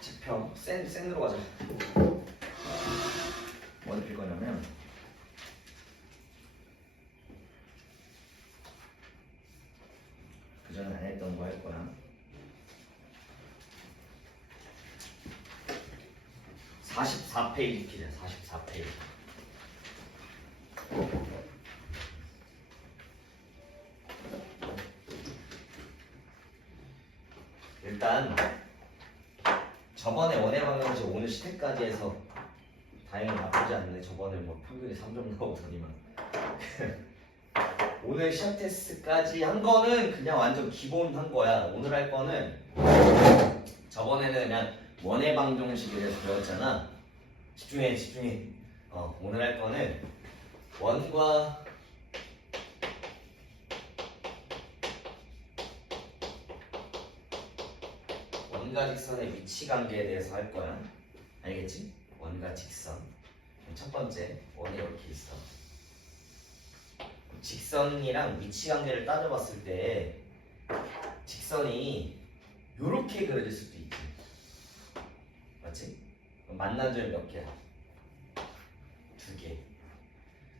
지평 센으로 가자. 뭐 느낄 거냐면 그 전에 안 했던 거 할 거야. 44페이지 키자. 44페이지. 일단 저번에 원의 방정식 오늘 시태까지 해서 다행히 나쁘지 않네. 저번에 뭐 평균이 3점 나오더니만 오늘 시합 테스트까지 한 거는 그냥 완전 기본 한 거야. 오늘 할 거는 저번에는 그냥 원의 방정식에 대해서 배웠잖아. 집중해. 오늘 할 거는 원과 직선의 위치 관계에 대해서 할 거야. 알겠지? 원과 직선. 첫 번째, 원이 이렇게 있어. 직선이랑 위치 관계를 따져봤을 때 직선이 이렇게 그려질 수도 있지. 맞지? 만난 점이 몇 개야? 2개.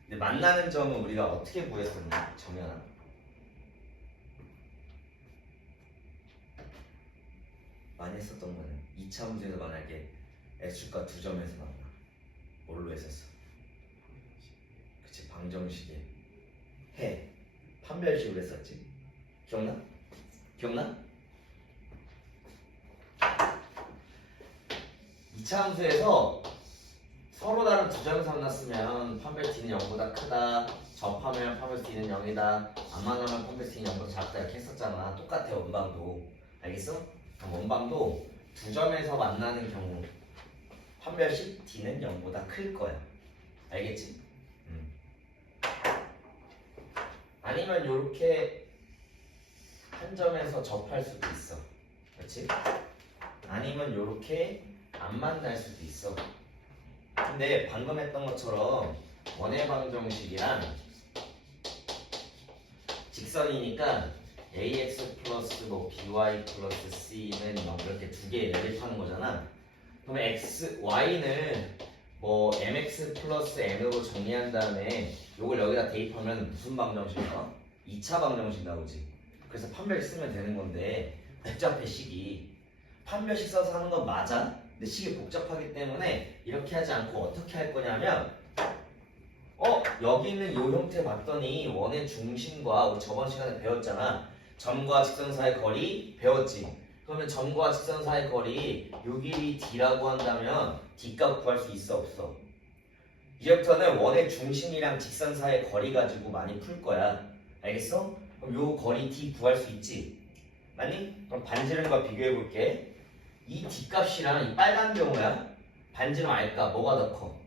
근데 만나는 점은 우리가 어떻게 구했었냐? 정연아. 많이 했었던 거는 2차 문제에서 만약에 x축과 2점에서 만나. 뭘로 했었어? 그치, 방정식에 해 판별식으로 했었지. 기억나? 2차 함수에서 서로 다른 2점에서 만났으면 판별 t는 0보다 크다, 접하면 판별 t는 0이다, 안 만나면 판별 t는 0보다 작다 이렇게 했었잖아. 똑같아. 원방도. 알겠어? 그럼 원방도 2점에서 만나는 경우 판별식 t는 0보다 클 거야. 알겠지? 아니면 이렇게 한 점에서 접할 수도 있어. 그렇지? 아니면 이렇게 안 만날 수도 있어. 근데 방금 했던 것처럼 원의 방정식이랑 직선이니까 ax 플러스 뭐 by 플러스 c는 0 이렇게 2개 연립하는 거잖아. 그러면 x, y는 뭐 mx 플러스 n으로 정리한 다음에 요걸 여기다 대입하면 무슨 방정식 나와? 2차 방정식 나오지. 그래서 판별식 쓰면 되는 건데 복잡해 식이. 판별식 써서 하는 건 맞아. 근데 식이 복잡하기 때문에 이렇게 하지 않고 어떻게 할 거냐면 여기 있는 요 형태 봤더니 원의 중심과 우리 저번 시간에 배웠잖아. 점과 직선 사이의 거리 배웠지. 그러면 점과 직선 사이의 거리 요 길이 d라고 한다면 d값 구할 수 있어 없어? 이제부터는 원의 중심이랑 직선 사이의 거리 가지고 많이 풀 거야. 알겠어? 그럼 요 거리 d 구할 수 있지? 맞니? 그럼 반지름과 비교해 볼게. 이 d값이랑 이 빨간 경우야. 반지름 r값 뭐가 더 커?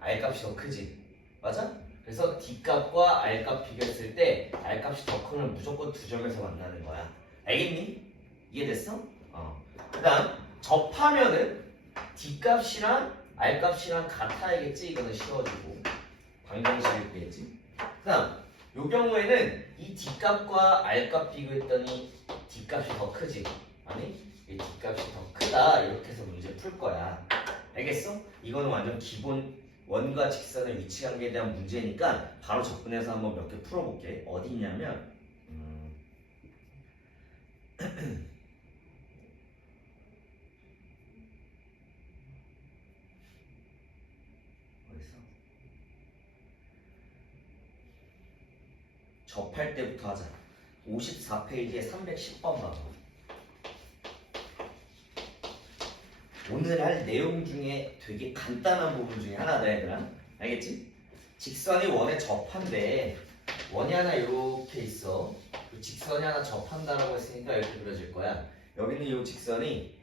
r값이 더 크지? 맞아? 그래서 d값과 r값 비교했을 때 r값이 더 크면 무조건 2점에서 만나는 거야. 알겠니? 이해됐어? 그 다음 접하면은 d값이랑 r값이랑 같아야겠지? 이거는 쉬워지고 방정식일 때겠지? 그 다음 요 경우에는 이 d값과 r값 비교했더니 d값이 더 크지? 아니? 이 d값이 더 크다 이렇게 해서 문제 풀 거야. 알겠어? 이거는 완전 기본 원과 직선의 위치 관계에 대한 문제니까 바로 접근해서 한번 몇 개 풀어볼게. 어디 있냐면 어딨어? 접할 때부터 하자. 54페이지에 310번 봐봐. 오늘 할 내용 중에 되게 간단한 부분 중에 하나다 얘들아. 알겠지? 직선이 원에 접한데 원이 하나 이렇게 있어. 직선이 하나 접한다라고 했으니까 이렇게 그려질 거야. 여기는 이 직선이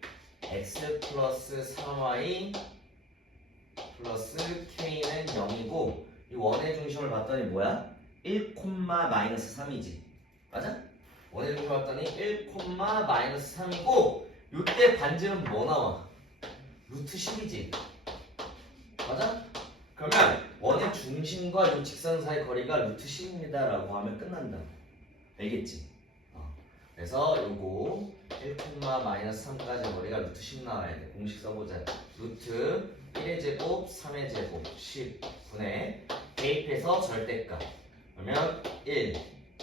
x 플러스 3y 플러스 k는 0이고 이 원의 중심을 봤더니 뭐야? 1, 마이너스 3이지. 맞아? 원의 중심을 봤더니 1, 마이너스 3이고 이때 반지름 뭐 나와? 루트 10이지. 맞아? 그러면 원의 중심과 이 직선 사이 거리가 루트 10입니다 라고 하면 끝난다. 알겠지? 그래서 요거 1, 마이너스 3까지 거리가 루트 10 나와야 돼. 공식 써보자. 루트 1의 제곱, 3의 제곱, 10분의 대입해서 절대값. 그러면 1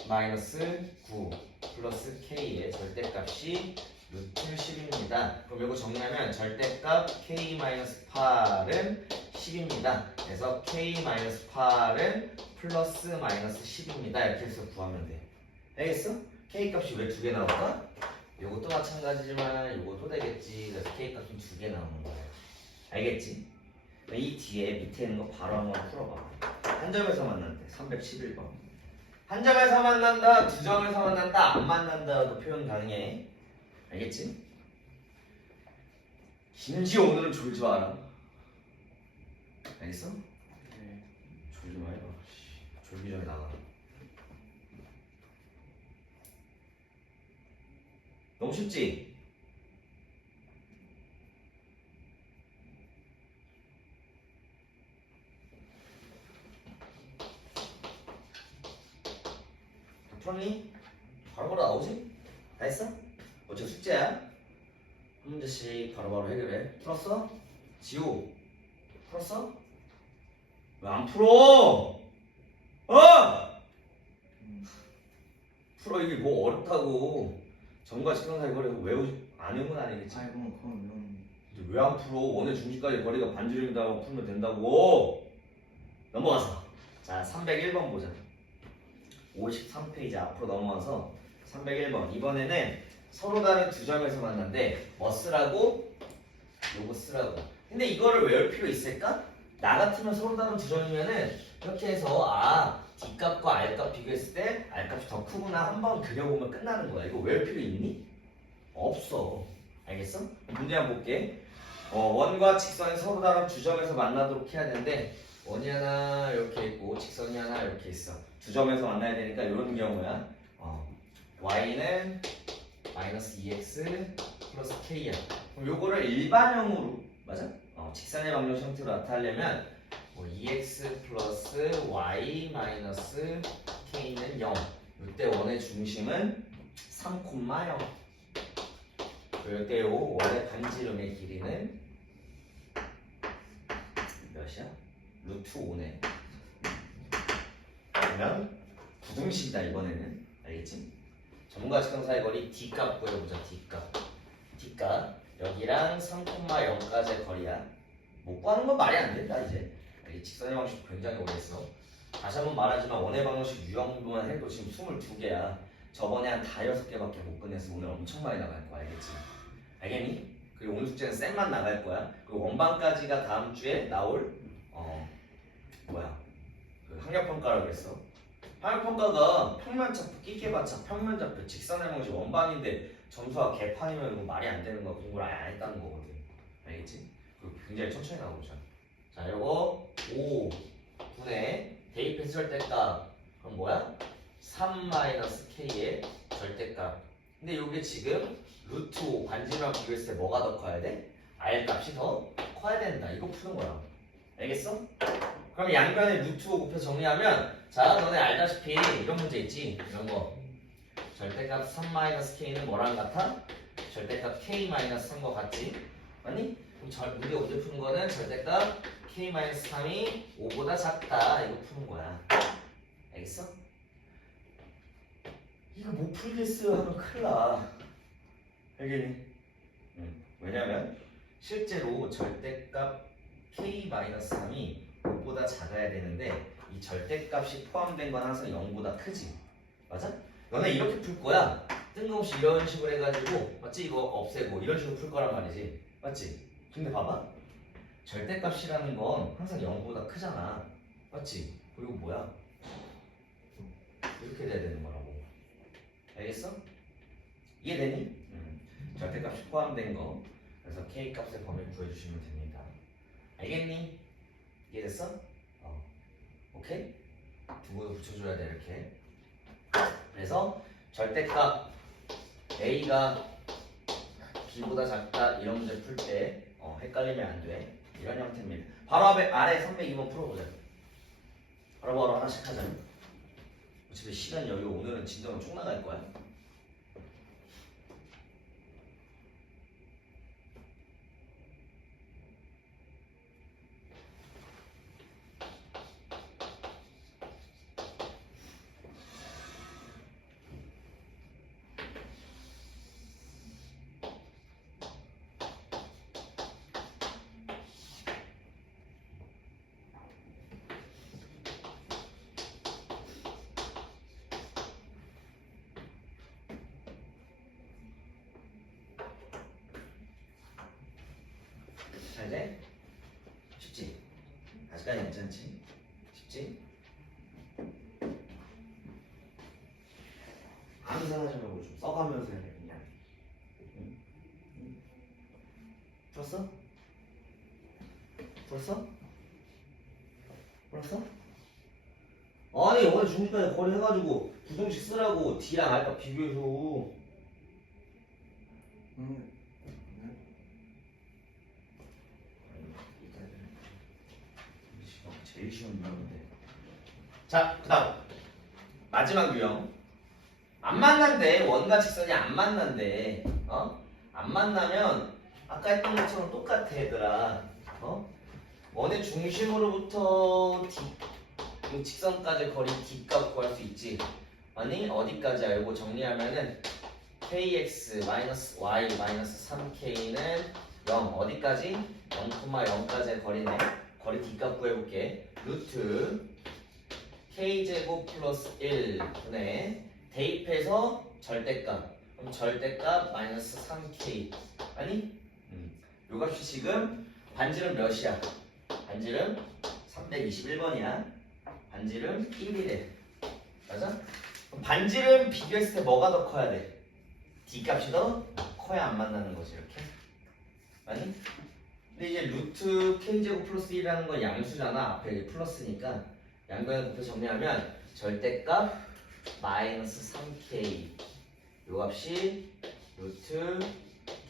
마이너스 9 플러스 k의 절대값이 루트 10입니다. 그럼 이거 정리하면 절대값 k 마이너스 8은 10입니다. 그래서 k 마이너스 8은 플러스 마이너스 10입니다. 이렇게 해서 구하면 돼. 알겠어? k 값이 왜 두 개 나올까? 요것도 마찬가지지만 요것도 되겠지. 그래서 k 값은 두 개 나오는 거야. 알겠지? 이 뒤에 밑에 있는 거 바로 한번 풀어봐. 한 점에서 만난대. 311번. 한 점에서 만난다, 두 점에서 만난다, 안 만난다도 표현 가능해. 알겠지? 심지어 오늘은 졸지 마라. 알겠어? 네. 졸지 마 해봐. 졸기 전에 나가. 너무 쉽지? 다 풀었니? 바로바로 나오지? 다 했어? 어차피 숙제야. 한 문제씩 바로바로 해결해. 풀었어? 지우 풀었어? 왜 안 풀어? 풀어. 이게 뭐 어렵다고. 점과 직선 사이 거리가 안 외운 건 아니겠지? 아이 그럼 외우는. 왜 안 풀어? 원의 중심까지 거리가 반지름이라고 풀면 된다고. 넘어가서 자 301번 보자. 53페이지 앞으로 넘어와서 301번. 이번에는 서로 다른 두 점에서 만난데 뭐 쓰라고? 요거 쓰라고. 근데 이거를 외울 필요 있을까? 나 같으면 서로 다른 두 점이면은 이렇게 해서 D값과 R값 비교했을 때 R값이 더 크구나 한번 그려보면 끝나는 거야. 이거 외울 필요 있니? 없어. 알겠어? 문제 한번 볼게. 원과 직선이 서로 다른 두 점에서 만나도록 해야 되는데 원이 하나 이렇게 있고 직선이 하나 이렇게 있어. 두 점에서 만나야 되니까 이런 경우야. y는 마이너스 2x 플러스 k야. 그럼 요거를 일반형으로 맞아? 직선의 방정 형태로 나타내려면 2x 플러스 y 마이너스 k는 0. 이때 원의 중심은 3,0. 이때 요 원의 반지름의 길이는 몇이야? 루트 5네. 그러면 부등식이다 이번에는. 알겠지? 점과 직선 사이 거리 D값 구해보자. D값 여기랑 3,0까지의 거리야. 못 구하는 건 말이 안 된다 이제. 이 직선의 방식 굉장히 오래했어. 다시 한번 말하지만 원의 방정식 유형만 해도 지금 22개야. 저번에 한 5개밖에 못 끝내서 오늘 엄청 많이 나갈 거야. 알겠지? 알겠니? 그리고 오늘 숙제는 쌤만 나갈 거야. 그리고 원반까지가 다음 주에 나올 그 학력평가라고 그랬어. 학력평가가 평면차표, 끼개반차, 평면좌표, 직선의 방식 원반인데 점수가 개판이면 이거 말이 안 되는 거야. 공부를 아예 안 했다는 거거든. 알겠지? 그리고 굉장히 천천히 나오죠. 자, 요거 5분의 대입해서 절대값. 그럼 뭐야? 3-k의 절대값. 근데 요게 지금 루트 5 반지름이랑 비교했을 때 뭐가 더 커야 돼? R 값이 더 커야 된다. 이거 푸는 거야. 알겠어? 그럼 양변에 루트 5 곱해서 정리하면 자, 너네 알다시피 이런 문제 있지? 이런 거. 절대값 3-k는 뭐랑 같아? 절대값 k-3과 같지? 맞니? 그럼 문제 문제 푸는 거는 절대값 k-3이 5보다 작다. 이거 푸는 거야. 알겠어? 이거 못 풀겠어 하면 큰일 나. 알겠니? 왜냐면 실제로 절대값 k-3이 5보다 작아야 되는데 이 절대값이 포함된 건 항상 0보다 크지. 맞아? 너네 이렇게 풀 거야. 뜬금없이 이런 식으로 해가지고 맞지? 이거 없애고 이런 식으로 풀 거란 말이지. 맞지? 근데 봐봐. 절대값이라는 건 항상 0보다 크잖아. 맞지? 그리고 뭐야? 이렇게 돼야 되는 거라고. 알겠어? 이해되니? 절대값이 포함된 거. 그래서 K값의 범위를 구해주시면 됩니다. 알겠니? 이해됐어? 오케이? 두고 붙여줘야 돼 이렇게. 그래서 절대값 A가 B보다 작다 이런 문제 풀 때 헷갈리면 안 돼. 이런 형태입니다. 바로 아래 302번 풀어보자. 바로 하나씩 하자. 어차피 시간 여유 오늘은 진도는 쭉 나갈 거야. 잘 돼? 쉽지? 아직까지 괜찮지? 쉽지? 아무 생각하지 말고 좀 써가면서 해 그냥. 응? 응? 풀었어? 풀었어? 풀었어? 아니 오늘 중심까지 거리 해가지고 부등식 쓰라고 D랑 알파 비교해서. 음. 제일 쉬운 유형인데. 자, 그다음 마지막 유형. 안 만난대. 원과 직선이 안 만난대. 안 만나면 아까 했던 것처럼 똑같아 얘들아. 원의 중심으로부터 D, 직선까지 거리 D값 구할 수 있지. 아니 어디까지 알고 정리하면은 kx-y-3k는 0 어디까지? 0,0까지의 거리네. 거리 D값 구해볼게. 루트 k제곱 플러스 1 분의 대입해서 절대값. 그럼 절대값 마이너스 3k. 아니? 요 값이 지금 반지름 몇이야? 반지름 321번이야. 반지름 1이래. 맞아? 그럼 반지름 비교했을 때 뭐가 더 커야 돼? D값이 더 커야 안 만나는 거지 이렇게. 아니? 근데 이제 루트 k제곱 플러스 1이라는 건 양수잖아. 앞에 플러스니까 양변을 곱해서 정리하면 절대값 마이너스 3k 요 값이 루트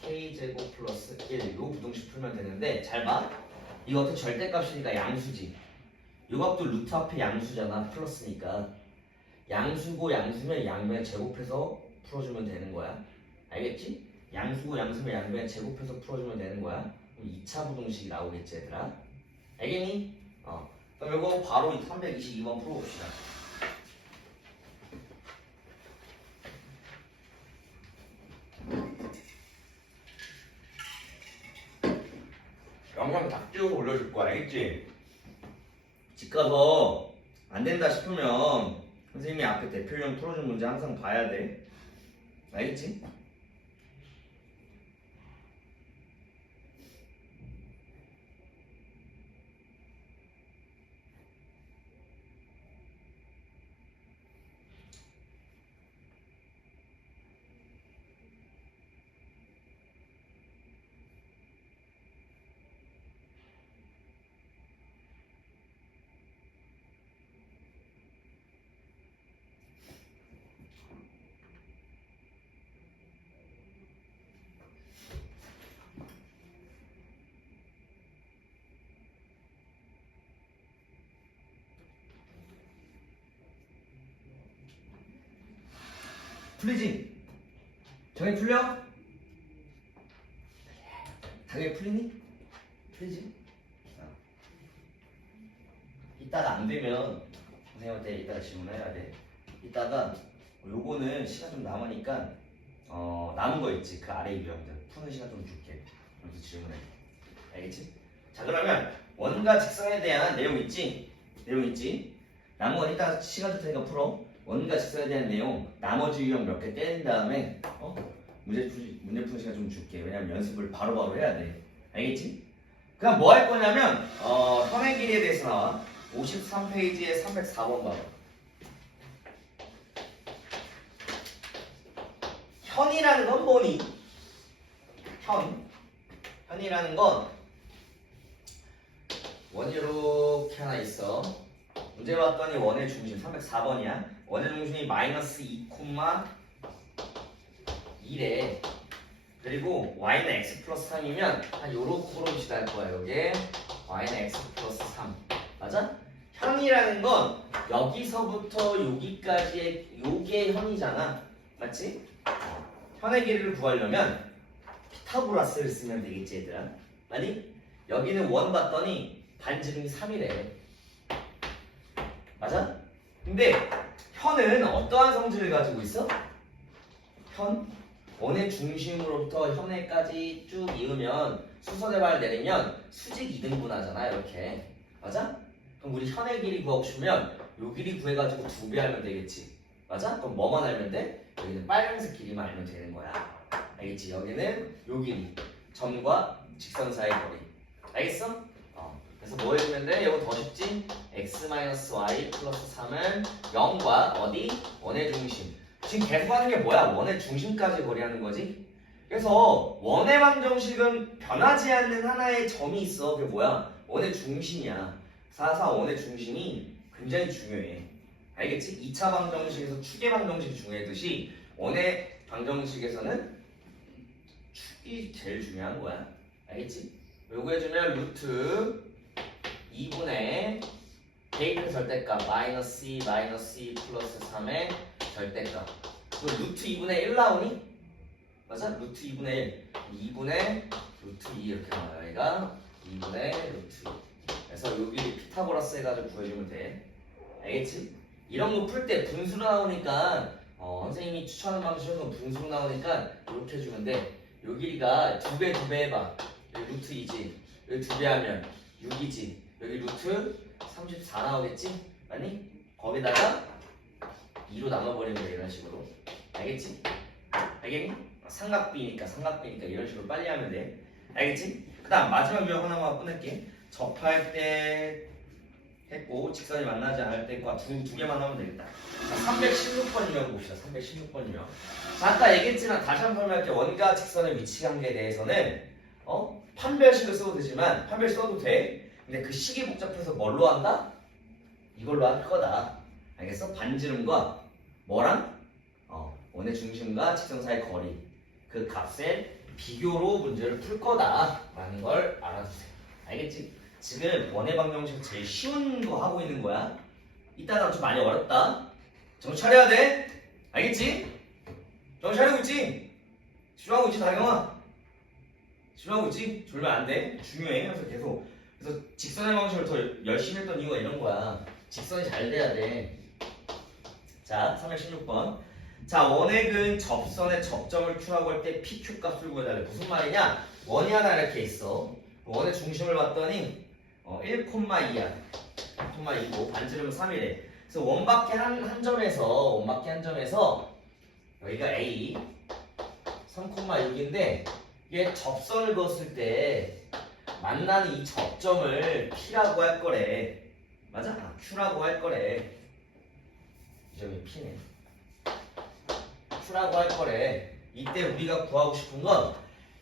k제곱 플러스 1 요 부등식 풀면 되는데 잘 봐. 이것도 절대값이니까 양수지. 요 값도 루트 앞에 양수잖아. 플러스니까 양수고 양수면 양변 제곱해서 풀어주면 되는 거야. 알겠지? 양수고 양수면 양변 제곱해서 풀어주면 되는 거야. 그럼 2차 부등식이 나오겠지 얘들아. 알겠니? 그럼 이거 바로 322번 풀어봅시다. 영상 다 띄워서 올려줄 거야. 알겠지? 집 가서 안 된다 싶으면 선생님이 앞에 대표형 풀어준 문제 항상 봐야 돼. 알겠지? 풀리지? 정리 풀려? 당연히 풀리니? 풀리지? 이따가 안 되면 선생님한테 이따가 질문해야 돼. 이따가 요거는 시간 좀 남으니까 남은 거 있지. 그 아래 유형들 푸는 시간 좀 줄게. 그래서 질문해. 알겠지? 자 그러면 원과 직선에 대한 내용 있지? 내용 있지? 남은 건 이따 시간 줄 테니까 풀어. 원과 직선에 대한 내용 나머지 유형 몇 개 떼는 다음에 문제 푸는 시간 좀 줄게. 왜냐면 연습을 바로바로 해야 돼. 알겠지? 그럼 뭐 할 거냐면 현의 길이에 대해서 나와. 53페이지에 304번 봐봐. 현이라는 건 뭐니? 현이라는 건 원이 이렇게 하나 있어. 문제 봤더니 원의 중심 304번이야. 원의 중심이 마이너스 2,2래. 그리고 y는 x 플러스 3이면 한 요렇게 시작할 거야. 요게 y는 x 플러스 3 맞아? 현이라는 건 여기서부터 여기까지의 요게 현이잖아. 맞지? 현의 길이를 구하려면 피타고라스를 쓰면 되겠지 얘들아. 아니? 여기는 원 봤더니 반지름이 3이래. 맞아? 근데 현은 어떠한 성질을 가지고 있어? 원의 중심으로부터 현에까지 쭉 이으면 수선의 내리면 수직 2등분하잖아 이렇게. 맞아? 그럼 우리 현의 길이 구하고 싶으면 요 길이 구해가지고 2배 하면 되겠지. 맞아? 그럼 뭐만 알면 돼? 여기는 빨간색 길이만 알면 되는 거야. 알겠지? 여기는 요 길이 점과 직선 사이의 거리. 알겠어? 그래서 뭐 해주면 돼? 이거 더 쉽지? x-y 플러스 3은 0과 어디? 원의 중심. 지금 계속 하는 게 뭐야? 원의 중심까지 거리하는 거지? 그래서 원의 방정식은 변하지 않는 하나의 점이 있어. 그게 뭐야? 원의 중심이야. 4, 원의 중심이 굉장히 중요해. 알겠지? 2차 방정식에서 축의 방정식이 중요하듯이 원의 방정식에서는 축이 제일 중요한 거야. 알겠지? 요거 해주면 루트 2분의 대입의 절대값 마이너스 2 플러스 3의 절대값. 그 루트 2분의 1 나오니? 맞아? 루트 2분의 1 2분의 루트 2 이렇게 나와요. 얘가 2분의 루트 2. 그래서 여기 피타고라스 해가지고 구해주면 돼. 알겠지? 이런 거 풀 때 분수로 나오니까 선생님이 추천하는 방식은 분수로 나오니까 이렇게 해주면 돼. 요 길이가 2배 해봐. 여기 루트 2지. 여기 2배 하면 6이지. 여기 루트 34 나오겠지? 맞니? 거기다가 2로 나눠버리면 돼. 이런 식으로. 알겠지? 알겠니? 삼각비니까 이런 식으로 빨리 하면 돼. 알겠지? 그 다음 마지막 유형 하나만 꺼낼게. 접할 때 했고 직선이 만나지 않을 때과 두 개만 하면 되겠다. 자, 316번 유형 봅시다. 316번 유형. 자, 아까 얘기했지만 다시 한번 설명할게. 원과 직선의 위치 관계에 대해서는 판별식을 써도 되지만 판별식 써도 돼. 근데 그 식이 복잡해서 뭘로 한다? 이걸로 할 거다. 알겠어? 반지름과 뭐랑? 원의 중심과 직선 사이의 거리. 그 값의 비교로 문제를 풀 거다라는 걸 알아주세요. 알겠지? 지금 원의 방정식 제일 쉬운 거 하고 있는 거야. 이따가 좀 많이 어렵다. 정신 차려야 돼. 알겠지? 정신 차리고 있지? 집중하고 있지, 다경아? 집중하고 있지? 졸면 안 돼. 중요해. 그래서 계속. 그래서 직선의 방식을 더 열심히 했던 이유가 이런 거야. 직선이 잘 돼야 돼. 자, 316번. 자, 원액은 접선의 접점을 Q라고 할 때 PQ 값을 구해달래. 무슨 말이냐? 원이 하나 이렇게 있어. 원의 중심을 봤더니 1,2야. 1,2고 반지름은 3이래. 그래서 원밖에 한 점에서 여기가 A 3,6인데 이게 접선을 그었을 때 만나는 이 접점을 P라고 할 거래. 맞아? Q라고 할 거래. 이 점이 P네. Q라고 할 거래. 이때 우리가 구하고 싶은 건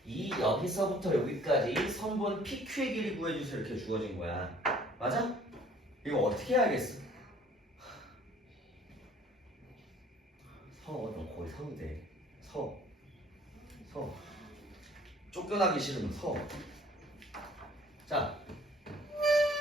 이 여기서부터 여기까지 선분 PQ의 길이 구해주세요. 이렇게 주어진 거야. 맞아? 이거 어떻게 해야겠어? 너 거기 서면 돼. 서. 쫓겨나기 싫으면 서. 자,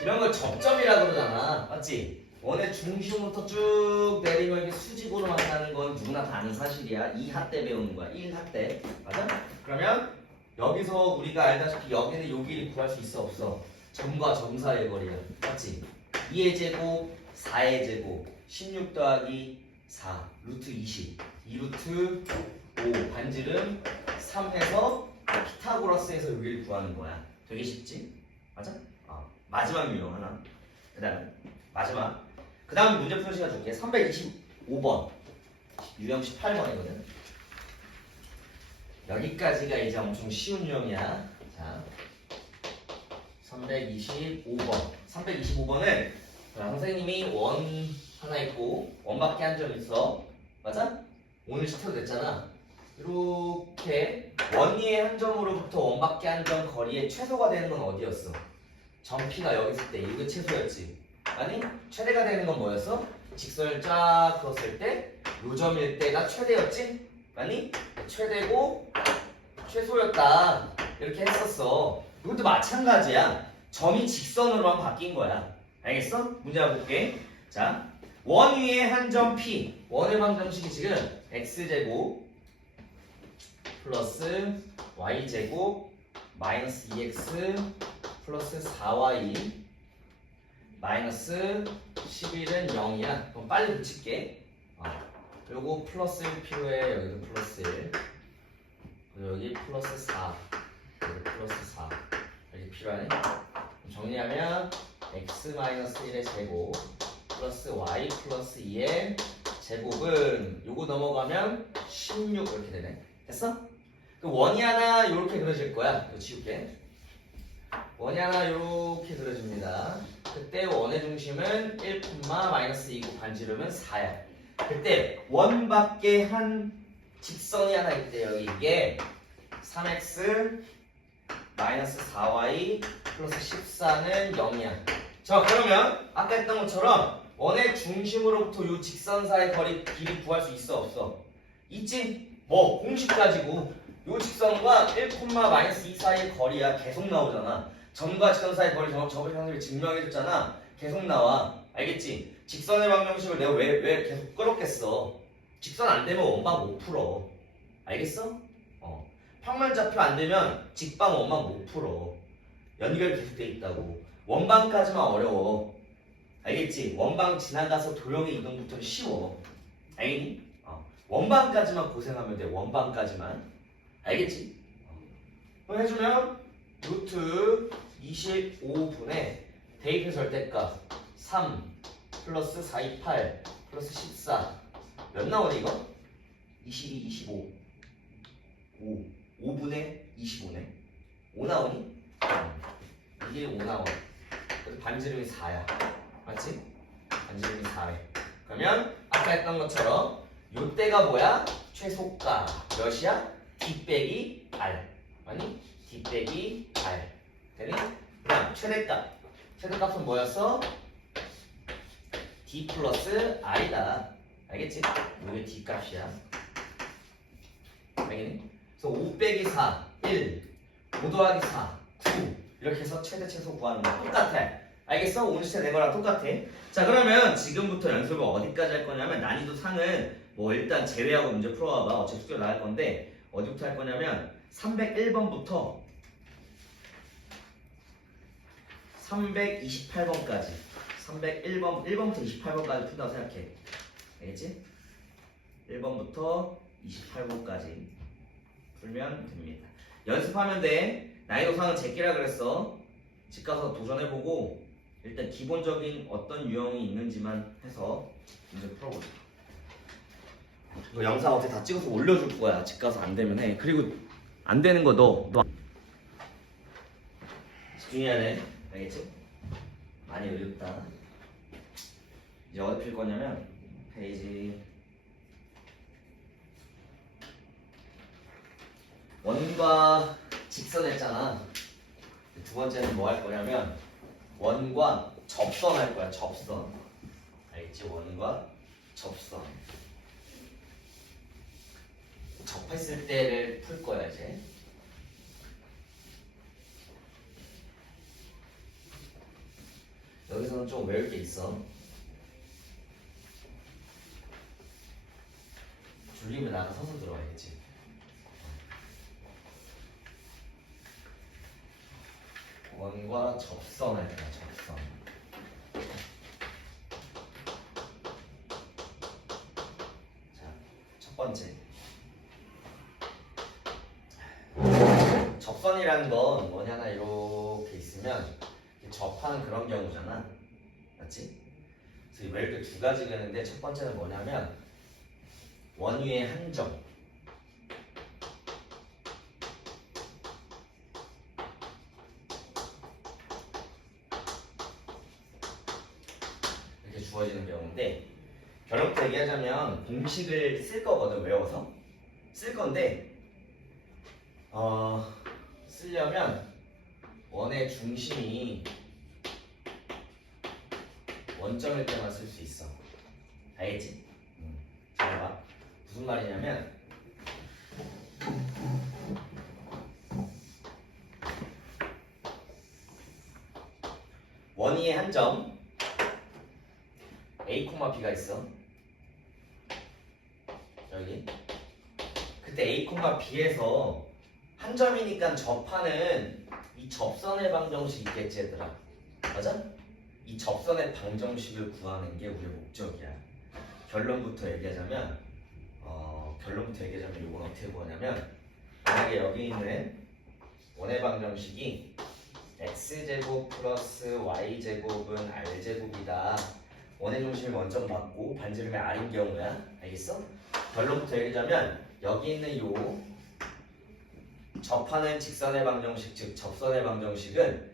이런 걸 접점이라 그러잖아. 맞지? 원의 중심부터 쭉 내리면 이게 수직으로 만나는 건 누구나 다 아는 사실이야. 2하 때 배우는 거야. 1하 때. 맞아? 그러면 여기서 우리가 알다시피 여기는 요 길이 구할 수 있어 없어? 점과 점 사이의 거리야. 맞지? 2의 제곱, 4의 제곱, 16 더하기 4, 루트 20, 2루트 5, 반지름 3 해서 피타고라스에서 여기를 구하는 거야. 되게 쉽지? 맞아? 마지막 유형 하나. 그 다음에 마지막. 그 다음에 문제 푸는 시간 줄게. 325번. 유형 18번이거든. 여기까지가 이제 엄청 쉬운 유형이야. 자, 325번. 325번은 선생님이 원 하나 있고 원밖에 한 점 있어. 맞아? 오늘 시켜도 됐잖아. 이렇게 원 위의 한 점으로부터 원밖에 한 점 거리의 최소가 되는 건 어디였어? 점 P가 여기 있을 때 이거 최소였지. 아니 최대가 되는 건 뭐였어? 직선을 쫙 그었을 때 요점일 때가 최대였지? 아니 최대고 최소였다 이렇게 했었어. 이것도 마찬가지야. 점이 직선으로만 바뀐 거야. 알겠어? 문제 한번 볼게. 자, 원 위에 한 점 P. 원의 방정식이 지금 x제곱 플러스 y제곱 마이너스 2x 플러스 4y 마이너스 11은 0이야. 그럼 빨리 붙일게. 요거 플러스 1 필요해. 여기도 플러스 1. 그리고 여기 플러스 4. 여기 플러스 4. 여기 필요하네. 정리하면 x 마이너스 1의 제곱 플러스 y 플러스 2의 제곱은 요거 넘어가면 16 이렇게 되네. 됐어? 그 원이 하나 이렇게 그려질 거야. 이거 지울게. 원이 하나 이렇게 그려줍니다. 그때 원의 중심은 1, 마이너스 2고 반지름은 4야. 그때 원 밖에 한 직선이 하나 있대요. 이게 3x 마이너스 4y 플러스 14는 0이야. 자, 그러면 아까 했던 것처럼 원의 중심으로부터 이 직선사의 거리 길이 구할 수 있어 없어? 있지? 뭐 공식 가지고 이 직선과 1, 마이너스 2 사이의 거리야. 계속 나오잖아. 점과 직선 사이의 거리 저번 형식을 증명해줬잖아. 계속 나와. 알겠지? 직선의 방정식을 내가 왜 계속 끌었겠어? 직선 안 되면 원방 못 풀어. 알겠어? 평면좌표 안 되면 직방 원방 못 풀어. 연결 계속 돼 있다고. 원방까지만 어려워. 알겠지? 원방 지나가서 도형의 이동부터는 쉬워. 알겠니? 원방까지만 고생하면 돼. 원방까지만. 알겠지? 그럼 해주면 루트 25분의 대입의 절대값 3 플러스 428 플러스 14 몇 나오네 이거? 22, 25 5분의 25네 5 나오니? 이게 5 나와. 그래서 반지름이 4야. 맞지? 반지름이 4래. 그러면 아까 했던 것처럼 요때가 뭐야? 최소가 몇이야? D 빼기 R. 맞니? D 빼기 R. 되니? 그다음 최대값. 최대값은 뭐였어? D 플러스 R이다. 알겠지? 이게 D 값이야. 알겠니? 그래서 5 빼기 4, 1. 5 더하기 4, 9. 이렇게 해서 최대 최소 구하는 거 똑같아. 알겠어? 오늘 시간 낸 거랑 똑같아. 자, 그러면 지금부터 연습을 어디까지 할 거냐면 난이도 상은 뭐 일단 제외하고 문제 풀어봐봐. 어차피 숙제 나갈 건데 어디부터 할 거냐면 301번부터 328번까지 301번 1번부터 28번까지 푼다고 생각해. 알겠지? 1번부터 28번까지 풀면 됩니다. 연습하면 돼. 난이도 상은 제끼라 그랬어. 집 가서 도전해보고 일단 기본적인 어떤 유형이 있는지만 해서 문제 풀어보자. 이거 영상 어떻게 다 찍어서 올려줄 거야. 집 가서 안 되면 해. 그리고 안 되는 거 너 집중해야 돼. 알겠지? 많이 어렵다. 이제 어디 필 거냐면 페이지 원과 직선 했잖아. 두 번째는 뭐 할 거냐면 원과 접선 할 거야. 접선. 알겠지? 원과 접선. 접했을 때를 풀 거야 이제. 여기서는 좀 외울 게 있어. 줄리면 나가 서서 들어와야겠지. 원과 접선 할 거야. 접선. 자, 첫 번째. 접선이라는 건 원이 하나 이렇게 있으면 접하는 그런 경우잖아. 맞지? 그래서 이렇게 두 가지가 있는데 첫 번째는 뭐냐면 원 위에 한 점. 이렇게 주어지는 경우인데 결론부터 얘기하자면 공식을 쓸 거거든. 외워서 쓸 건데 쓰려면 원의 중심이 원점일 때만 쓸 수 있어. 알겠지? 잘 봐. 무슨 말이냐면 원 위에 한 점 A, B가 있어. 여기. 그때 A, B에서 한 점이니까 접하는 이 접선의 방정식 있겠지 얘들아. 맞아? 이 접선의 방정식을 구하는 게 우리의 목적이야. 결론부터 얘기하자면 이건 어떻게 구하냐면 만약에 여기 있는 원의 방정식이 x제곱 플러스 y제곱은 r제곱이다. 원의 중심이 원점 맞고 반지름이 r인 경우야. 알겠어? 결론부터 얘기하자면 여기 있는 요 접하는 직선의 방정식 즉 접선의 방정식은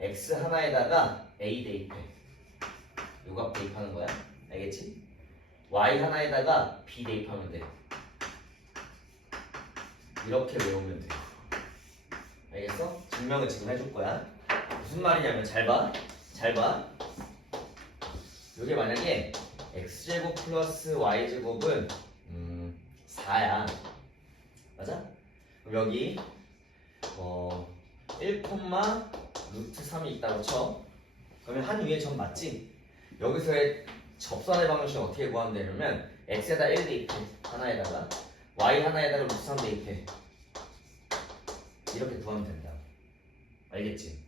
x 하나에다가 a 대입해. 요 값 대입하는 거야. 알겠지? y 하나에다가 b 대입하면 돼. 이렇게 외우면 돼. 알겠어? 증명을 지금 해줄 거야. 무슨 말이냐면 잘 봐. 잘 봐. 이게 만약에 x제곱 플러스 y제곱은 4야. 맞아? 그럼 여기 1, 루트 3이 있다고 쳐. 그러면 한 위에 점 맞지? 여기서의 접선의 방정식 어떻게 구하면 되냐면 x에다 1 대입해. 하나에다가 y 하나에다가 루트 3 대입해. 이렇게 구하면 된다. 알겠지?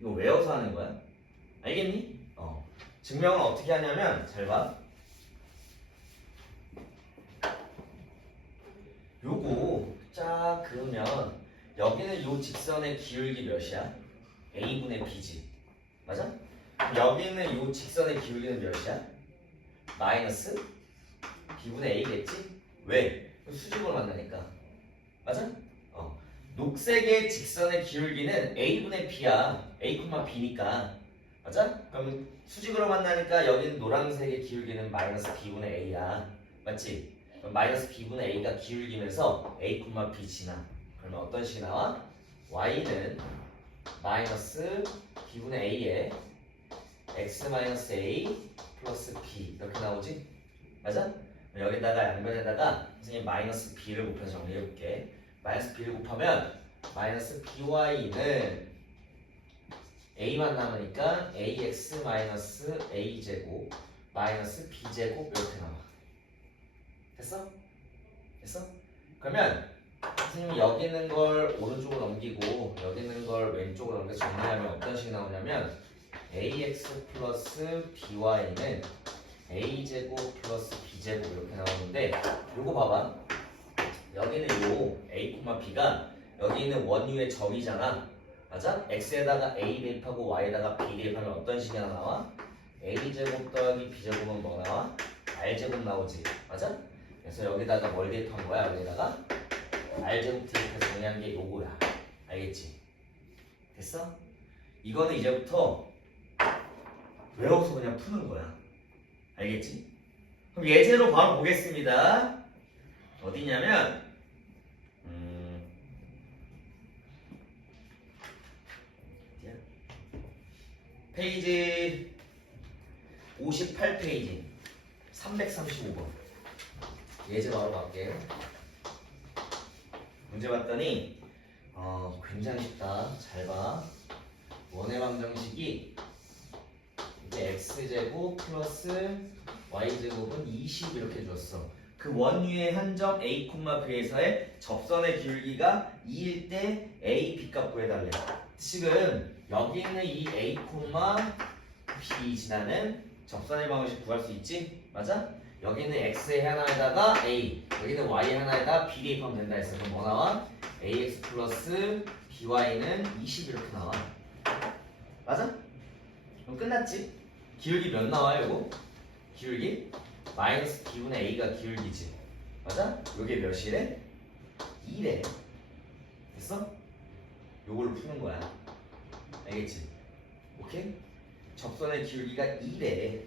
이거 외워서 하는 거야. 알겠니? 증명은 어떻게 하냐면 잘 봐. 요거 쫙 그으면 여기는 요 직선의 기울기 몇이야? a분의 b지. 맞아? 여기는 요 직선의 기울기는 몇이야? 마이너스 b분의 a겠지? 왜? 수직으로 만나니까. 맞아? 녹색의 직선의 기울기는 a분의 b야. a, b니까. 맞아? 그럼 수직으로 만나니까 여기는 노란색의 기울기는 마이너스 b분의 a야. 맞지? 그럼 마이너스 b분의 a가 기울기면서 a, b 지나. 그러면 어떤 식이 나와? y는 마이너스 b분의 a에 x 마이너스 a 플러스 b 이렇게 나오지? 맞아? 여기다가 양변에다가 선생님 마이너스 b를 곱해서 정리해볼게. 마이너스 b를 곱하면 마이너스 by는 a만 남으니까 ax 마이너스 a제곱 마이너스 b제곱 이렇게 나와. 됐어? 됐어? 그러면 선생님이 여기 있는 걸 오른쪽으로 넘기고 여기 있는 걸 왼쪽으로 넘겨서 정리하면 어떤 식이 나오냐면 ax 플러스 by는 a제곱 플러스 b제곱 이렇게 나오는데 요거 봐봐. 여기는 요 a, b가 여기 있는 원유의 점이잖아. 맞아? x에다가 a 대입하고 y에다가 b 대입하면 어떤 식이 나와? a제곱 더하기 b제곱은 뭐 나와? r제곱 나오지. 맞아? 그래서 여기다가 뭘 대입한 거야? 여기다가 r제곱 대입해서 정리한 게 요거야. 알겠지? 됐어? 이거는 이제부터 외워서 그냥 푸는 거야. 알겠지? 그럼 예제로 바로 보겠습니다. 어디냐면 페이지 58페이지 335번 예제 바로 갈게요. 문제 봤더니 굉장히 쉽다. 잘 봐. 원의 방정식이 이제 x제곱 플러스 y제곱은 20 이렇게 줬어. 그 원유의 한 점 a, b에서의 접선의 기울기가 2일 때 a, b 값 구해달래. 지금 여기 있는 이 a, b 지나는 접선의 방정식 구할 수 있지? 맞아? 여기는 x의 하나에다가 a, 여기는 y 하나에다가 b 대입하면 된다 했어. 그럼 뭐 나와? ax 플러스 by는 20 이렇게 나와. 맞아? 그럼 끝났지? 기울기 몇 나와요 이거? 기울기? 마이너스 b분의 a가 기울기지. 맞아? 요게 몇이래? 2래. 됐어? 요걸로 푸는 거야. 알겠지? 오케이? 접선의 기울기가 2래.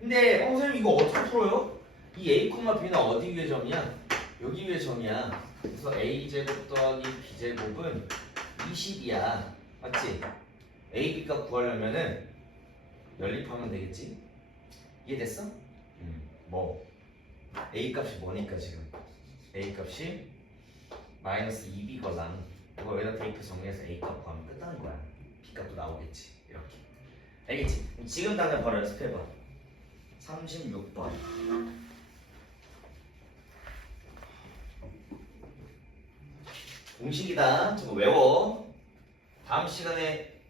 근데 선생님 이거 어떻게 풀어요? 이 a, b는 어디 위의 점이야? 여기 위의 점이야. 그래서 a제곱 더하기 b제곱은 20이야. 맞지? a, b 값 구하려면은 연립하면 되겠지? 이해됐어? 뭐 a 값이 뭐니까 지금 a 값이 마이너스 2b거든. 이거 여기다 대입해서 정리해서 a 값 구하면 끝나는 거야. b 값도 나오겠지. 이렇게. 알겠지? 그럼 지금 당장 바로 연습해봐. 36번. 공식이다. 저거 외워. 다음 시간에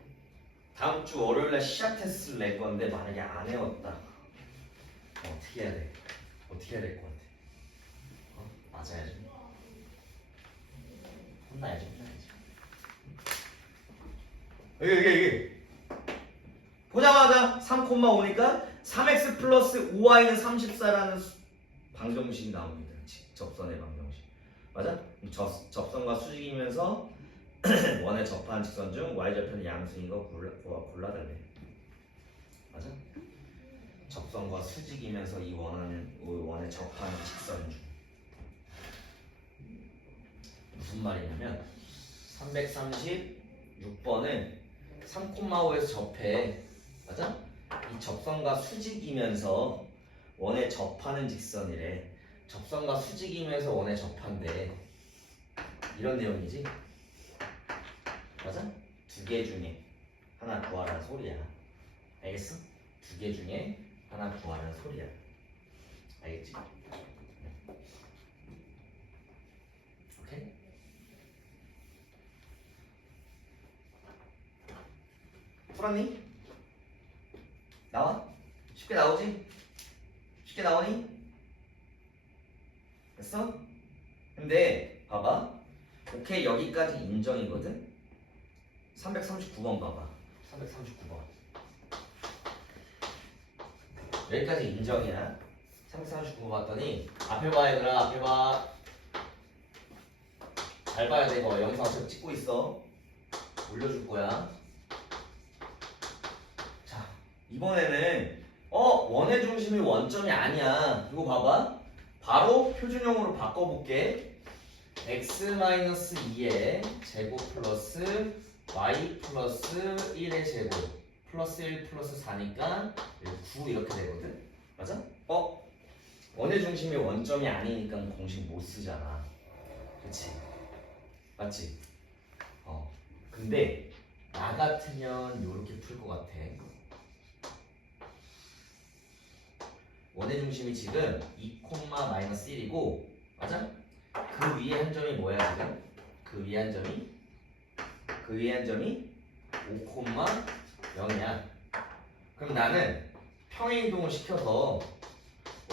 다음 주 월요일날 시합 테스트를 낼 건데 만약에 안 외웠다. 어떻게 해야 돼? 어떻게 해야 될 것 같아? 맞아야지. 혼나야지, 혼나야지. 여기. 보자마자 3,5니까 3x 플러스 5y는 34라는 방정식이 나옵니다. 접선의 방정식. 맞아? 접선과 수직이면서 원은 원에 접하는 직선 중 y절편이 양수인 거 골라달래. 맞아? 접선과 수직이면서 이 원에 접하는 직선 중 무슨 말이냐면 336번은 3,5에서 접해. 맞아? 이 접선과 수직이면서 원에 접하는 직선이래. 접선과 수직이면서 원에 접한대. 이런 내용이지? 맞아? 두 개 중에 하나 구하라는 소리야. 알겠어? 두 개 중에 하나 구하라는 소리야. 알겠지? 오케이? 풀었니? 나와? 쉽게 나오지? 쉽게 나오니? 됐어? 근데 봐봐. 오케이, 여기까지 인정이거든? 339번 봐봐. 339번. 여기까지 인정이야. 339번 봤더니 앞에 봐 얘들아. 앞에 봐. 잘 봐야 돼. 이거 영상 어차피 찍고 있어. 올려줄 거야. 자, 이번에는 원의 중심이 원점이 아니야. 이거 봐봐. 바로 표준형으로 바꿔볼게. x-2의 제곱 플러스 y 플러스 1의 제곱 플러스 1 플러스 4니까 9 이렇게 되거든. 맞아? 원의 중심이 원점이 아니니까 공식 못 쓰잖아. 그치? 맞지? 근데 나 같으면 요렇게 풀 것 같아. 원의 중심이 지금 2,-1이고 맞아? 그 위에 한 점이 뭐야 지금? 그 위에 한 점이 5,0이야. 그럼 나는 평행이동을 시켜서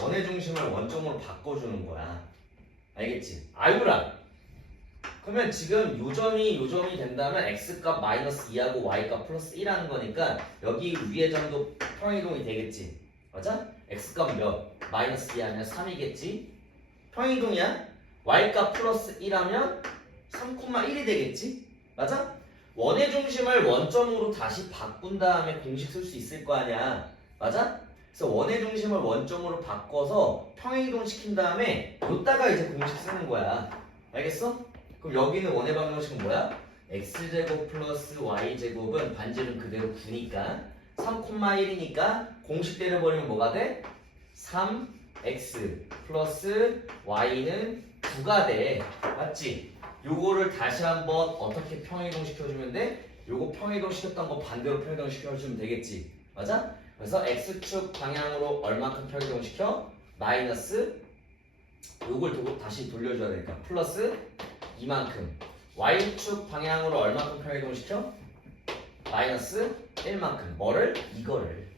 원의 중심을 원점으로 바꿔주는 거야. 알겠지? 알고라. 그러면 지금 요 점이 된다면 x값 마이너스 2하고 y값 플러스 1하는 거니까 여기 위에 점도 평행이동이 되겠지. 맞아? x값 몇? 마이너스 2 하면 3이겠지? 평행이동이야? y값 플러스 1하면 3,1이 되겠지? 맞아? 원의 중심을 원점으로 다시 바꾼 다음에 공식 쓸 수 있을 거 아니야. 맞아? 그래서 원의 중심을 원점으로 바꿔서 평행이동 시킨 다음에 요따가 이제 공식 쓰는 거야. 알겠어? 그럼 여기는 원의 방정식은 뭐야? x제곱 플러스 y제곱은 반지름 그대로 9니까 3,1이니까 공식 때려버리면 뭐가 돼? 3x 플러스 y는 9가 돼. 맞지? 요거를 다시 한번 어떻게 평행이동 시켜주면 돼? 요거 평행이동 시켰던 거 반대로 평행이동 시켜주면 되겠지. 맞아? 그래서 x축 방향으로 얼마큼 평행이동 시켜? 마이너스 요걸 다시 돌려줘야 되니까 플러스 이만큼. y축 방향으로 얼마큼 평행이동 시켜? 마이너스 1만큼. 뭐를? 이거를.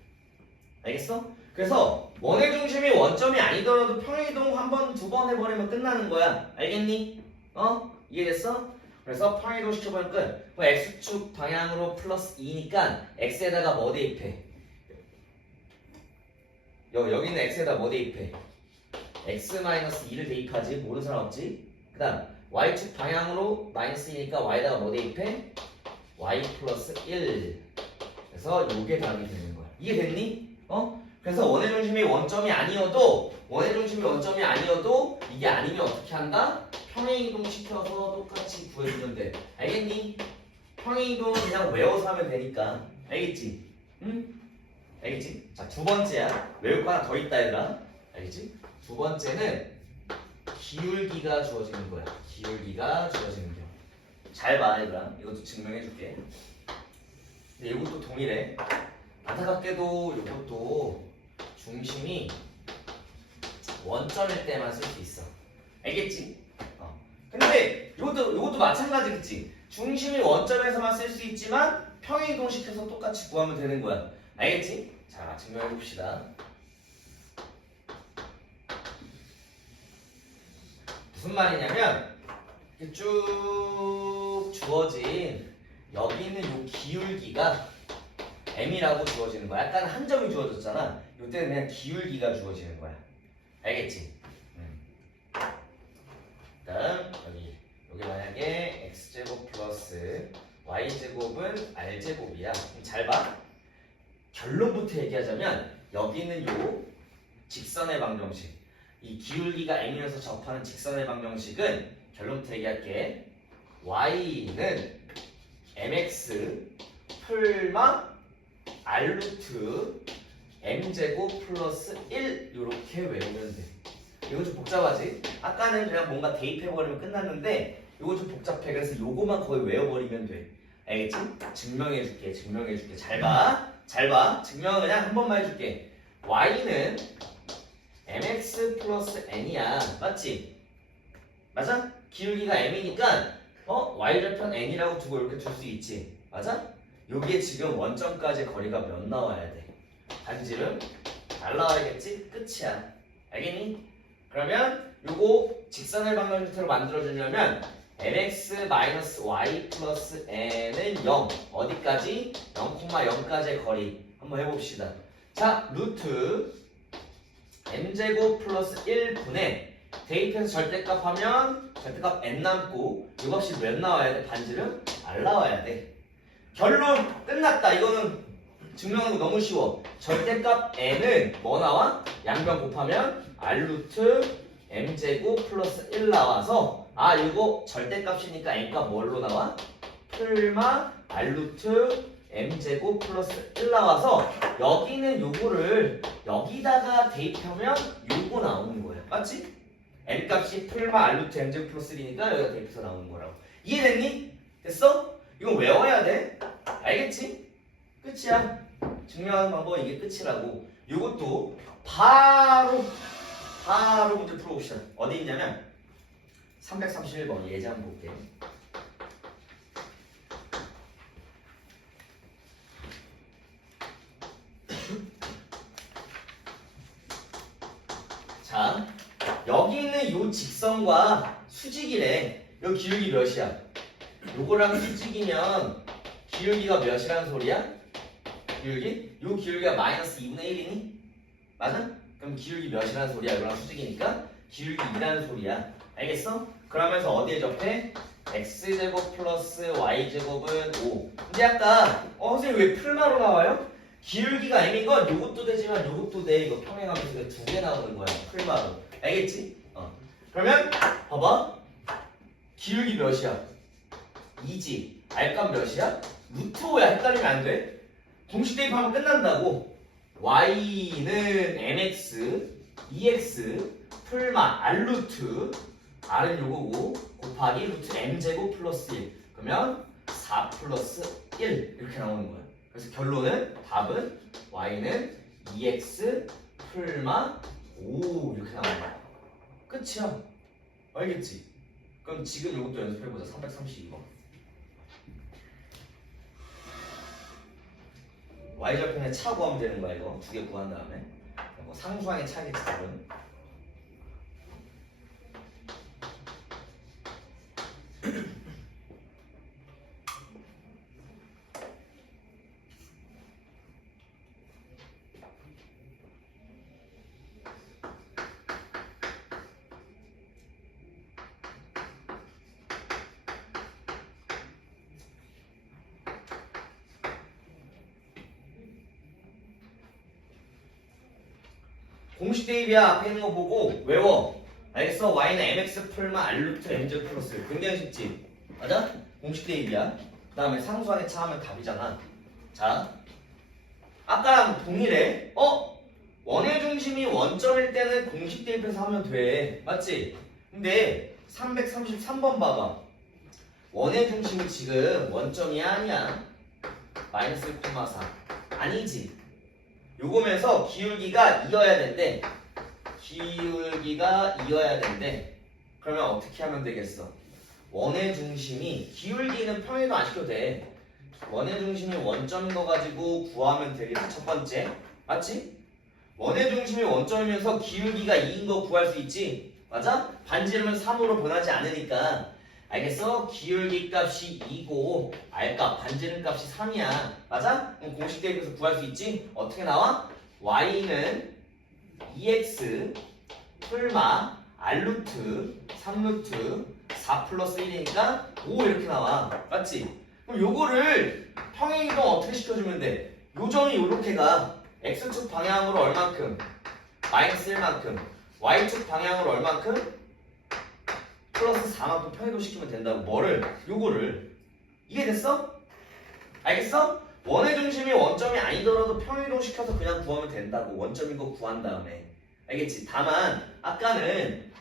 알겠어? 그래서 원의 중심이 원점이 아니더라도 평행이동 한 번, 두 번 해버리면 끝나는 거야. 알겠니? 이해됐어? 그래서 평행이동 시켜버리면 끝. 그럼 x축 방향으로 플러스 2니까 x에다가 뭐 대입해? 여기는 x에다 뭐 대입해? x-2를 대입하지. 모르는 사람 없지? 그 다음 y축 방향으로 마이너스 2니까 y에다가 뭐 대입해? y 플러스 1. 그래서 요게 답이 되는 거야. 이해됐니? 그래서 원의 중심이 원점이 아니어도 이게 아니면 어떻게 한다? 평행이동 시켜서 똑같이 구해주면 돼. 알겠니? 평행이동은 그냥 외워서 하면 되니까. 알겠지? 응? 알겠지? 자, 두 번째야. 외울 거 하나 더 있다 얘들아. 알겠지? 두 번째는 기울기가 주어지는 거야. 기울기가 주어지는 경우. 잘 봐 얘들아. 이것도 증명해줄게. 근데 이것도 동일해. 안타깝게도 이것도 중심이 원점일 때만 쓸 수 있어. 알겠지? 근데 이것도 마찬가지겠지. 중심이 원점에서만 쓸 수 있지만 평행이동 시켜서 똑같이 구하면 되는 거야. 알겠지? 자, 증명해 봅시다. 무슨 말이냐면 이렇게 쭉 주어진 여기 있는 요 기울기가 m이라고 주어지는 거야. 약간 한 점이 주어졌잖아. 이때는 그냥 기울기가 주어지는 거야. 알겠지? 그다음 여기 만약에 x제곱 플러스 y제곱은 r제곱이야. 그럼 잘 봐. 결론부터 얘기하자면 여기는 요 직선의 방정식, 이 기울기가 m이어서 접하는 직선의 방정식은 결론부터 얘기할게. y는 mx 풀마 r 루트 m제곱 플러스 1 이렇게 외우면 돼. 이거 좀 복잡하지? 아까는 그냥 뭔가 대입해버리면 끝났는데 이거 좀 복잡해. 그래서 요거만 거의 외워버리면 돼. 알겠지? 증명해줄게. 잘 봐. 증명은 그냥 한 번만 해줄게. y는 mx 플러스 n이야. 맞지? 맞아? 기울기가 m이니까 y절편 n이라고 두고 이렇게 둘 수 있지. 맞아? 요게 지금 원점까지 거리가 몇 나와야 돼? 반지름 잘 나와야겠지? 끝이야. 알겠니? 그러면 요거 직선의 방정식으로 만들어주려면 mx-y 플러스 n은 0 어디까지? 0,0까지의 거리 한번 해봅시다. 자, 루트 m제곱 플러스 1분의 대입해서 절대값 하면 절대값 n 남고 요 값이 몇 나와야 돼? 반지름 r 나와야 돼. 결론 끝났다. 이거는 증명하는 거 너무 쉬워. 절대값 n은 뭐 나와? 양변 곱하면 r 루트 m제곱 플러스 1 나와서 이거 절대값이니까 n값 뭘로 나와? 풀마 r 루트 m제곱 플러스 1 나와서 여기는 요거를 여기다가 대입하면 요거 나오는 거야. 맞지? n값이 풀마 r 루트 m제곱 플러스 1이니까 여기다 대입해서 나오는 거라고. 이해됐니? 됐어? 이거 외워야 돼. 알겠지? 끝이야. 증명하는 방법은 이게 끝이라고. 요것도 바로 문제 풀어봅시다. 어디 있냐면 331번 예제 한번 볼게. 자, 여기 있는 요 직선과 수직이래. 요 기울기 몇이야? 요거랑 수직이면 기울기가 몇이라는 소리야? 기울기? 요 기울기가 마이너스 2분의 1이니? 맞아? 그럼 기울기 몇이라는 소리야? 이거랑 수직이니까 기울기 2라는 소리야. 알겠어? 그러면서 어디에 접해? x제곱 플러스 y제곱은 5. 근데 아까 선생님 왜 풀마로 나와요? 기울기가 m인 건 요것도 되지만 요것도 돼. 이거 평행하면서 두 개 나오는 거야. 풀마로. 알겠지? 그러면 봐봐. 기울기 몇이야? 2지. r값 몇이야? 루트 5야. 헷갈리면 안 돼. 공식 대입하면 끝난다고. y는 mx, 2x, 풀마 r 루트 r은 요거고 곱하기 루트 m제곱 플러스 1. 그러면 4 플러스 1 이렇게 나오는 거야. 그래서 결론은 답은 y는 2x 풀마 5 이렇게 나오는 거야. 끝이야. 알겠지? 그럼 지금 요것도 연습해보자. 332번. y절편에 차 구하면 되는 거야. 이거 두 개 구한 다음에 상수항의 차겠지 지금. 공식 대입이야. 앞에 있는 거 보고 외워. 알겠어? y는 mx 풀마 r 루트 mz 플러스. 굉장히 쉽지? 맞아? 공식 대입이야. 그 다음에 상수항의 차 하면 답이잖아. 자, 아까랑 동일해. 원의 중심이 원점일 때는 공식 대입해서 하면 돼. 맞지? 근데 333번 봐봐. 원의 중심이 지금 원점이 아니야. 마이너스 1,4. 아니지? 요거면서 기울기가 이어야 된대. 기울기가 이어야 된대. 그러면 어떻게 하면 되겠어? 원의 중심이 기울기는 평행도 안 시켜도 돼. 원의 중심이 원점인 거 가지고 구하면 되겠지. 첫 번째. 맞지? 원의 중심이 원점이면서 기울기가 2인 거 구할 수 있지. 맞아? 반지름은 3으로 변하지 않으니까. 알겠어? 기울기 값이 2고 r값 반지름 값이 3이야. 맞아? 그럼 공식 대입해서 구할 수 있지? 어떻게 나와? y는 2x 풀마 r 루트 3루트 4 플러스 1이니까 5 이렇게 나와. 맞지? 그럼 요거를 평행이동 어떻게 시켜주면 돼? 요 점이 요렇게가 x축 방향으로 얼만큼? 마이너스 1만큼. y축 방향으로 얼만큼? 플러스 4만큼 평행이동 시키면 된다고. 뭐를? 요거를. 이해됐어? 알겠어? 원의 중심이 원점이 아니더라도 평행이동 시켜서 그냥 구하면 된다고. 원점인 거 구한 다음에. 알겠지? 다만 아까는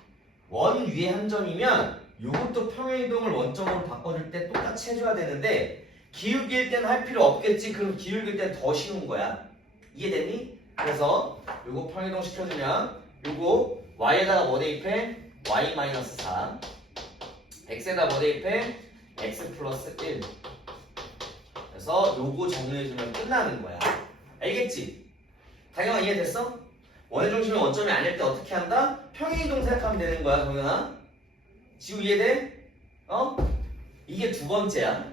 원 위에 한 점이면 요것도 평행이동을 원점으로 바꿔줄 때 똑같이 해줘야 되는데 기울기일 때는 할 필요 없겠지. 그럼 기울기일 때는 더 쉬운 거야. 이해됐니? 그래서 요거 평행이동 시켜주면 요거 y에다가 뭐 대입해? y-4 x에다 뭐 대입해? x 플러스 1 그래서 요거 정리해주면 끝나는 거야. 알겠지? 다경아 이해됐어? 원의 중심이 원점이 아닐 때 어떻게 한다? 평행이동 생각하면 되는 거야, 정연아. 지우 이해돼? 어? 이게 두 번째야.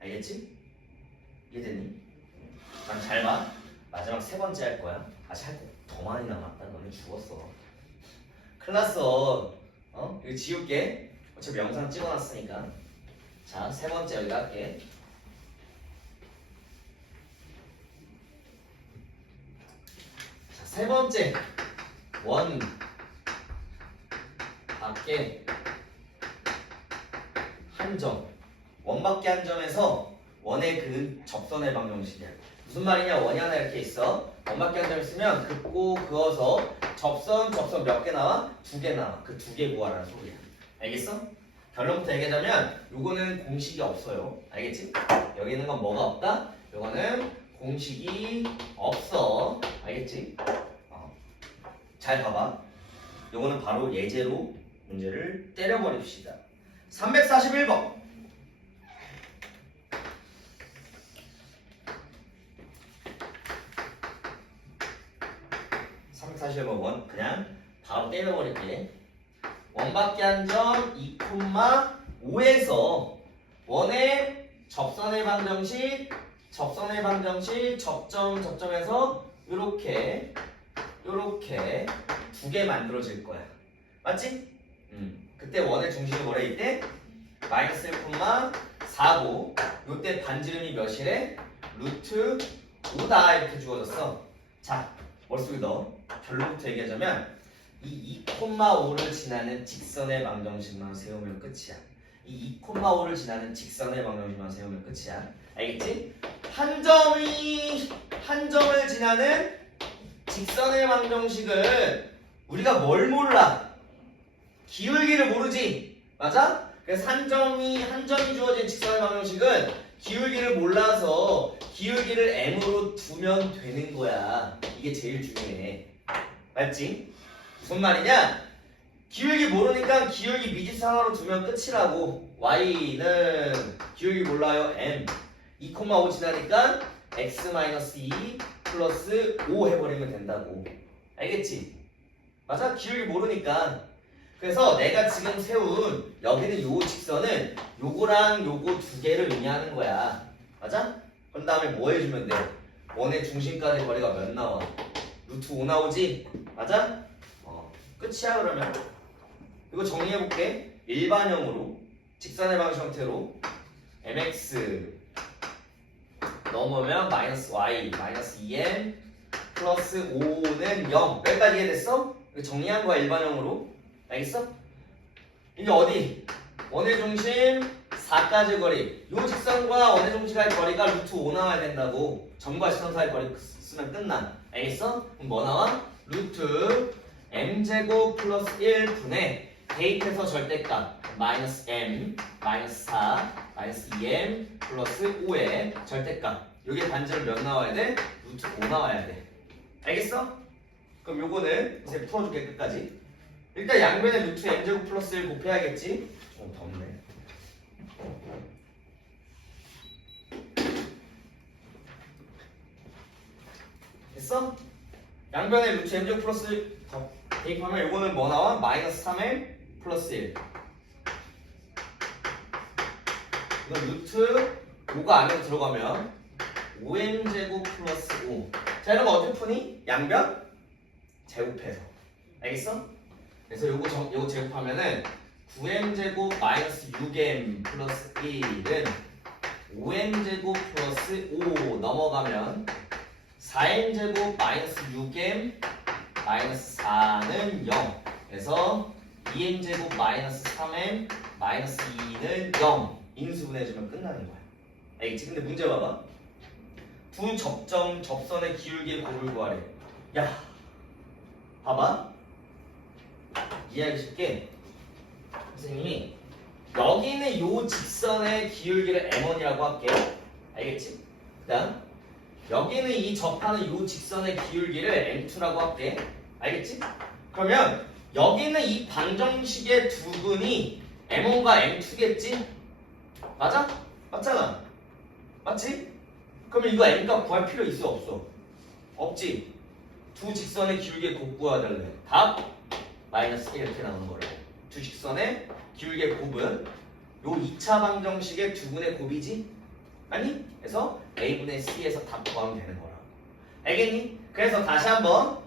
알겠지? 이해됐니? 난 잘 봐. 마지막 세 번째 할 거야. 아직 할 거 더 많이 남았다. 너네 죽었어. 큰일 났어. 어? 이거 지울게. 어차피 영상 찍어놨으니까. 자, 세 번째 여기다 할게. 자, 세 번째. 원 밖에 한 점. 원 밖에 한 점에서 원의 그 접선의 방정식이야. 무슨 말이냐? 원이 하나 이렇게 있어. 원 밖에 한 점 있으면 긋고 그어서 접선 몇 개 나와? 두 개 나와. 그 두 개 구하라는 소리야. 알겠어? 결론부터 얘기하자면 요거는 공식이 없어요. 알겠지? 여기 있는 건 뭐가 없다? 요거는 공식이 없어. 알겠지? 잘 봐봐. 요거는 바로 예제로 문제를 때려버립시다. 341번. 341번 원 그냥 바로 때려버릴게. 원밖에 한 점 2,5에서 원의 접선의 방정식 접점에서 요렇게 두 개 만들어질 거야. 맞지? 그때 원의 중심이 뭐래 이때? 마이너스 1,4고 요때 반지름이 몇이래? 루트 5다 이렇게 주어졌어. 자, 머릿속에 넣어. 결론부터 얘기하자면 이 2,5를 지나는 직선의 방정식만 세우면 끝이야. 이 2,5를 지나는 직선의 방정식만 세우면 끝이야. 알겠지? 한 점을 지나는 직선의 방정식은 우리가 뭘 몰라? 기울기를 모르지. 맞아? 그래서 한 점이 주어진 직선의 방정식은 기울기를 몰라서 기울기를 m으로 두면 되는 거야. 이게 제일 중요해. 맞지? 무슨 말이냐? 기울기 모르니까 기울기 미지상으로 두면 끝이라고. y는 기울기 몰라요. m 2,5 지나니까 x-2 플러스 5 해버리면 된다고. 알겠지? 맞아? 기울기 모르니까. 그래서 내가 지금 세운 여기는 요 직선은 요거랑 요거 두 개를 의미하는 거야. 맞아? 그런 다음에 뭐 해주면 돼? 원의 중심까지 거리가 몇 나와? 루트 5 나오지? 맞아? 끝이야 그러면. 이거 정리해볼게. 일반형으로 직선의 방식 형태로 mx 넘으면 마이너스 y 마이너스 2m 플러스 5는 0. 여기까지 이해됐어? 이거 정리한 거야 일반형으로. 알겠어? 이게 어디? 원의 중심 4까지 거리. 요 직선과 원의 중심과의 거리가 루트 5 나와야 된다고. 점과 직선 사이 거리 쓰면 끝나. 알겠어? 그럼 뭐 나와? 루트 m제곱 플러스 1분의 대입해서 절대값 마이너스 m 마이너스 4 마이너스 2m 플러스 5의 절대값. 여기에 반지름 몇 나와야 돼? 루트 5 나와야 돼. 알겠어? 그럼 요거는 이제 풀어줄게 끝까지. 일단 양변에 루트 m제곱 플러스 1 곱해야겠지? 좀 덥네. 됐어? 양변에 루트 m제곱 플러스 1 대입하면 요거는 뭐 나와? 마이너스 3m 플러스 1. 이거 루트 5가 안으로 들어가면 5m제곱 플러스 5. 자, 이런 거 어떻게 푸니? 양변 제곱해서. 알겠어? 그래서 요거 제곱하면은 9m제곱 마이너스 6m 플러스 1은 5m제곱 플러스 5 넘어가면 4m제곱 마이너스 6m 마이너스 4는 0 그래서 2m제곱 마이너스 3m 마이너스 2는 0 인수분해해주면 끝나는 거야. 알겠지? 근데 문제 봐봐. 두 접선의 기울기의 곱을 구하래. 야 봐봐. 이해하기 쉽게 선생님이 여기는 요 직선의 기울기를 m1이라고 할게. 알겠지? 그 다음 여기는 이 접하는 요 직선의 기울기를 m2라고 할게. 알겠지? 그러면 여기는 이 방정식의 두 분이 m1과 m2겠지? 맞아? 맞잖아. 맞지? 그러면 이거 m값 구할 필요 있어 없어? 없지? 두 직선의 기울기의 곱 구하달래. 답? 마이너스 1 이렇게 나오는 거래. 두 직선의 기울기의 곱은 요 2차 방정식의 두 분의 곱이지? 아니? 그래서 a분의 c에서 답 구하면 되는 거라. 알겠니? 그래서 다시 한번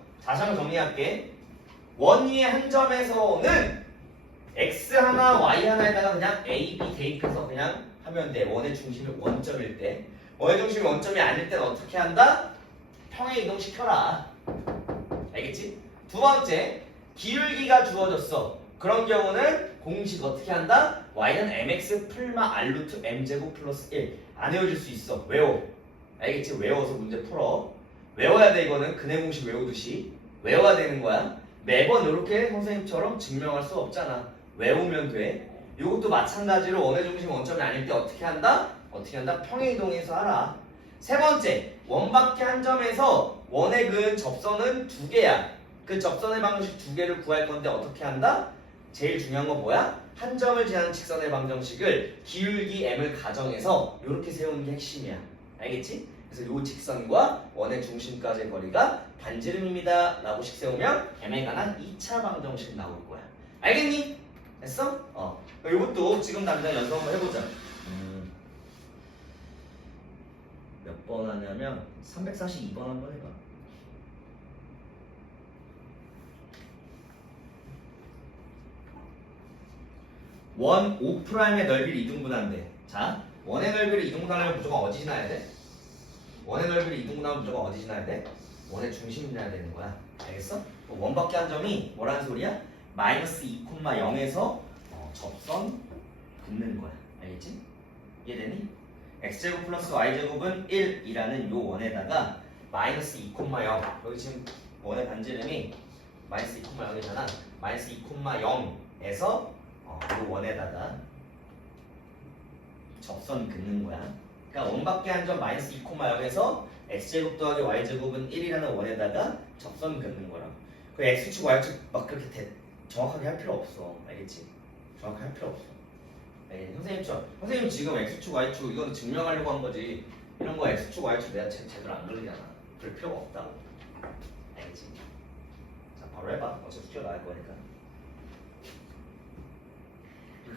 정리할게. 원위의 한 점에서는 x 하나 y 하나에다가 그냥 a, b 대입해서 그냥 하면 돼. 원의 중심이 원점일 때. 원의 중심이 원점이 아닐 때는 어떻게 한다? 평행 이동시켜라. 알겠지? 두 번째, 기울기가 주어졌어. 그런 경우는 공식 어떻게 한다? y는 mx 풀마 r 루트 m제곱 플러스 1. 안 외워줄 수 있어. 외워. 알겠지? 외워서 문제 풀어. 외워야 돼. 이거는 근해 공식 외우듯이 외워야 되는 거야. 매번 이렇게 선생님처럼 증명할 수 없잖아. 외우면 돼. 이것도 마찬가지로 원의 중심 원점이 아닐 때 어떻게 한다? 평행 이동해서 하라. 세 번째, 원밖에 한 점에서 원의 그은 접선은 두 개야. 그 접선의 방정식 두 개를 구할 건데 어떻게 한다? 제일 중요한 건 뭐야? 한 점을 지나는 직선의 방정식을 기울기 m을 가정해서 이렇게 세우는 게 핵심이야. 알겠지? 그래서 이 직선과 원의 중심까지의 거리가 반지름입니다 라고 식 세우면 m에 관한 2차 방정식 나올 거야. 알겠니? 됐어? 이것도 지금 당장 연습 한번 해보자. 몇 번 하냐면 342번 한번 해봐. 원 5'의 넓이를 이등분한대. 자, 원의 넓이를 이등분하려면 무조건 어디 지나야 돼? 원의 넓이를 이등분하면 무조건 어디 지나야 돼? 원의 중심 지나야 되는 거야. 알겠어? 원밖에 한 점이 뭐라는 소리야? 마이너스 2,0에서 접선 긋는 거야. 알겠지? 이해되니? x제곱 플러스 y제곱은 1이라는 요 원에다가 마이너스 2,0 여기 지금 원의 반지름이 마이너스 2,0이잖아. 마이너스 2,0에서 이 원에다가 접선 긋는 거야. 그러니까 원밖에 한 점 마이너스 2,0에서 x제곱 더하기 y제곱은 1이라는 원에다가 접선 긋는 거라고. 그 x축 y축 막 그렇게 정확하게 할 필요 없어. 알겠지? 정확하게 할 필요 없어. 네, 선생님 지금 x축 y축 이거는 증명하려고 한 거지. 이런 거 x축 y축 내가 제대로 안 그리잖아. 그럴 필요가 없다고. 알겠지? 자, 바로 해봐. 어차피 숙제가 나올 거니까.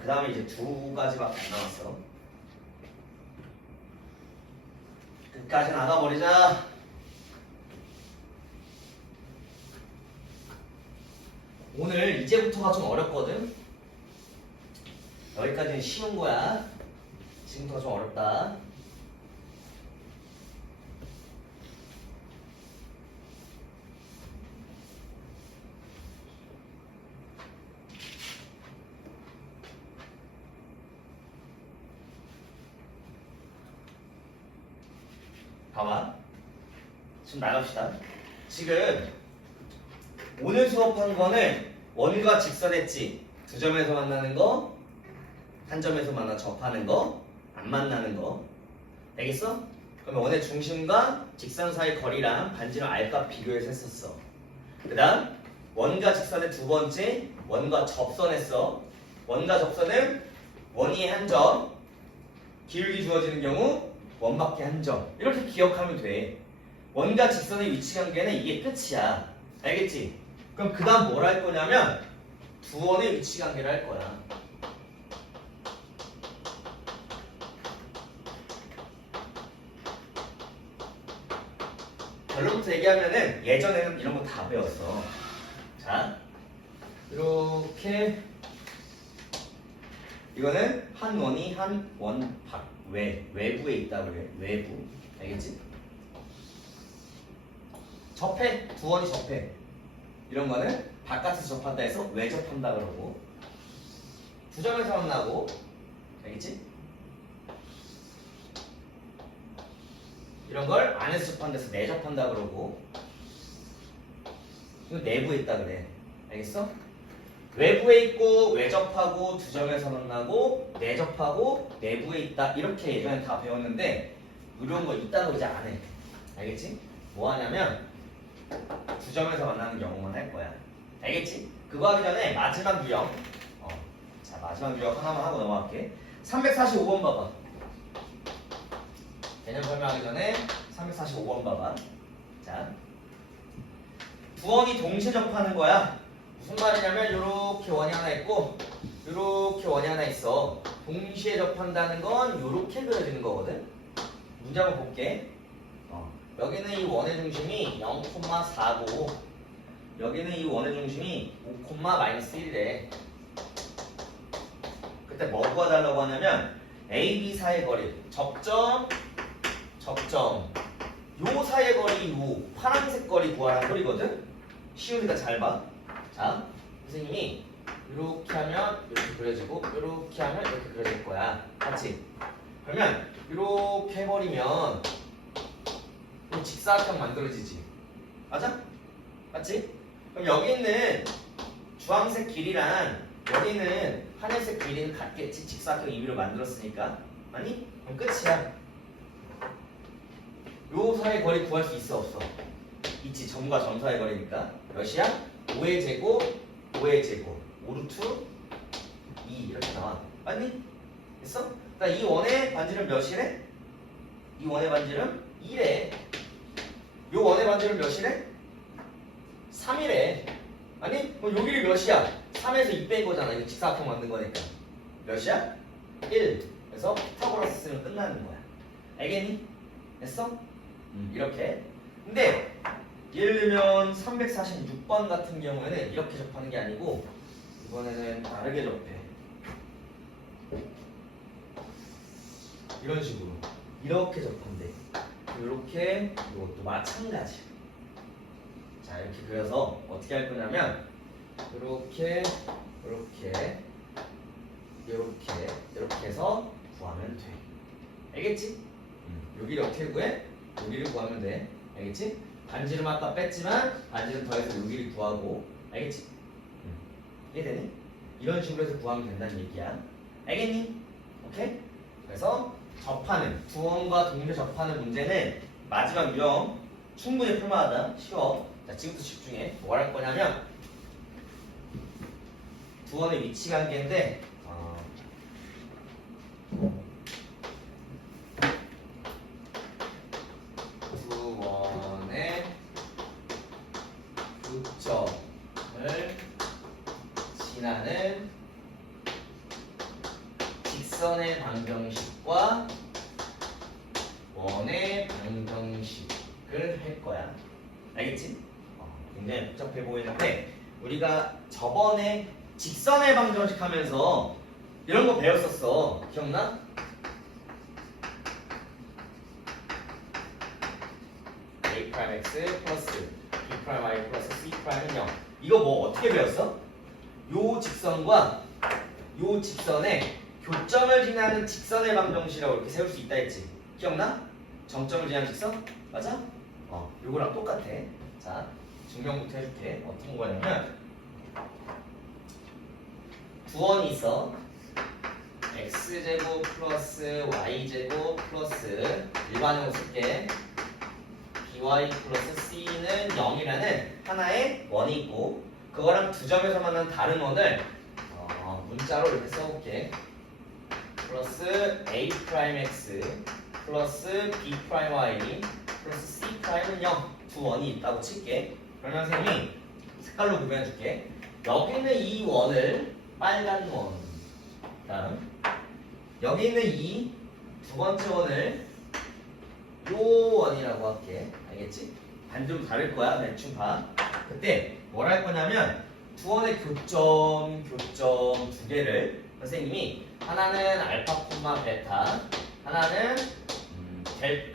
그 다음에 이제 두 가지밖에 안 남았어. 끝까지 나가버리자. 오늘 이제부터가 좀 어렵거든. 여기까지는 쉬운 거야. 지금부터가 좀 어렵다. 봐봐. 지금 나갑시다. 지금 오늘 수업한 거는 원과 직선했지. 두 점에서 만나는 거, 한 점에서 만나 접하는 거, 안 만나는 거. 알겠어? 그러면 원의 중심과 직선 사이 거리랑 반지름 r값 비교해서 했었어. 그 다음 원과 직선의 두 번째 원과 접선했어. 원과 접선은 원이 한 점, 기울기 주어지는 경우 원밖에 한 점. 이렇게 기억하면 돼. 원과 직선의 위치 관계는 이게 끝이야. 알겠지? 그럼 그 다음 뭘 할 거냐면 두 원의 위치 관계를 할 거야. 결론부터 얘기하면은 예전에는 이런 거 다 배웠어. 자, 이렇게 이거는 한 원이 한 원 밖 외부에 있다고 그래. 외부. 알겠지? 접해. 두 원이 접해. 이런 거는 바깥에서 접한다 해서 외접한다 그러고, 두 점에서 만나고, 알겠지? 이런 걸 안에서 접한다 해서 내접한다 그러고, 이거 내부에 있다 그래. 알겠어? 외부에 있고 외접하고 두 점에서 만나고 내접하고 내부에 있다, 이렇게 예전에 다 배웠는데 이런 거 있다고 이제 안 해. 알겠지? 뭐 하냐면 두 점에서 만나는 경우만 할 거야. 알겠지? 그거 하기 전에 마지막 유형, 자 마지막 유형 하나만 하고 넘어갈게. 345번 봐봐. 개념 설명하기 전에 345번 봐봐. 자, 두 원이 동시에 접하는 거야. 무슨 말이냐면 요렇게 원이 하나 있고 요렇게 원이 하나 있어. 동시에 접한다는 건 요렇게 그려지는 거거든. 문제 한번 볼게. 여기는 이 원의 중심이 0,4고 여기는 이 원의 중심이 5,-1이래. 그때 뭐 구해달라고 하냐면 A, B 사이의 거리, 접점 요 사이의 거리, 요 파란색 거리 구하라는 소리거든. 쉬우니까 잘 봐. 자, 선생님이 이렇게 하면 이렇게 그려지고 이렇게 하면 이렇게 그려질 거야. 맞지? 그러면 이렇게 해버리면 직사각형 만들어지지. 맞아? 맞지? 그럼 여기 있는 주황색 길이랑 여기는 하늘색 길이는 같겠지. 직사각형 임의로 만들었으니까. 아니? 그럼 끝이야. 요 사이의 거리 구할 수 있어 없어? 있지. 점과 점 사이의 거리니까. 몇이야? 5의 제곱 5의 제곱 5루트 2 이렇게 나와. 맞니? 됐어? 그러니까 이 원의 반지름 몇이래? 이 원의 반지름 2래. 요 원의 반지름 몇이래? 3이래. 아니? 그럼 요 길이 몇이야? 3에서 2 뺀 거잖아. 이거 직사각형 만든 거니까. 몇이야? 1. 그래서 피타고라스 쓰면 끝나는 거야. 알겠니? 됐어? 이렇게. 근데 예를 들면 346번 같은 경우에는 이렇게 접하는 게 아니고 이번에는 다르게 접해. 이런 식으로 이렇게 접한대. 이렇게 이것도 마찬가지. 자, 이렇게 그려서 어떻게 할 거냐면 이렇게 이렇게 해서 구하면 돼. 알겠지? 여기를 어떻게 구해? 여기를 구하면 돼. 알겠지? 반지름 아까 뺐지만 반지름 더해서 여기를 구하고. 알겠지? 이해되니? 이런 식으로 해서 구하면 된다는 얘기야. 알겠니? 오케이? 그래서 접하는, 두 원과 동시에 접하는 문제는 마지막 유형 충분히 풀만하다. 쉬워. 자, 지금부터 집중해. 뭘 할 거냐면 두 원의 위치 관계인데 두 원의 교점을 지나는 직선의 방정식과 원의 방정식을 할 거야. 알겠지? 굉장히 복잡해 보이는데 우리가 저번에 직선의 방정식 하면서 이런 거 배웠었어. 기억나? A'x 플러스 B'y 플러스 C'는 0. 이거 뭐 어떻게 배웠어? 요 직선과 요 직선에 교점을 지나는 직선의 방정식이라고 이렇게 세울 수 있다 했지. 기억나? 정점을 지나는 직선? 맞아? 요거랑 똑같아. 자, 증명부터 해줄게. 어떤 거냐면 두 원이 있어. x제곱 플러스 y제곱 플러스 일반형으로 쓸게. by 플러스 c는 0이라는 하나의 원이 있고 그거랑 두 점에서 만난 다른 원을 문자로 이렇게 써볼게. 플러스 a'x 플러스 b'y 플러스 c'는 0 두 원이 있다고 칠게. 그러면 선생님이 색깔로 구별해줄게. 여기 있는 이 원을 빨간 원, 다음 여기 있는 이 두 번째 원을 요 원이라고 할게. 알겠지? 반지름 다를 거야. 대충 봐. 그때 뭘 할 거냐면 두 원의 교점 두 개를 선생님이 하나는 알파 콤마 베타, 하나는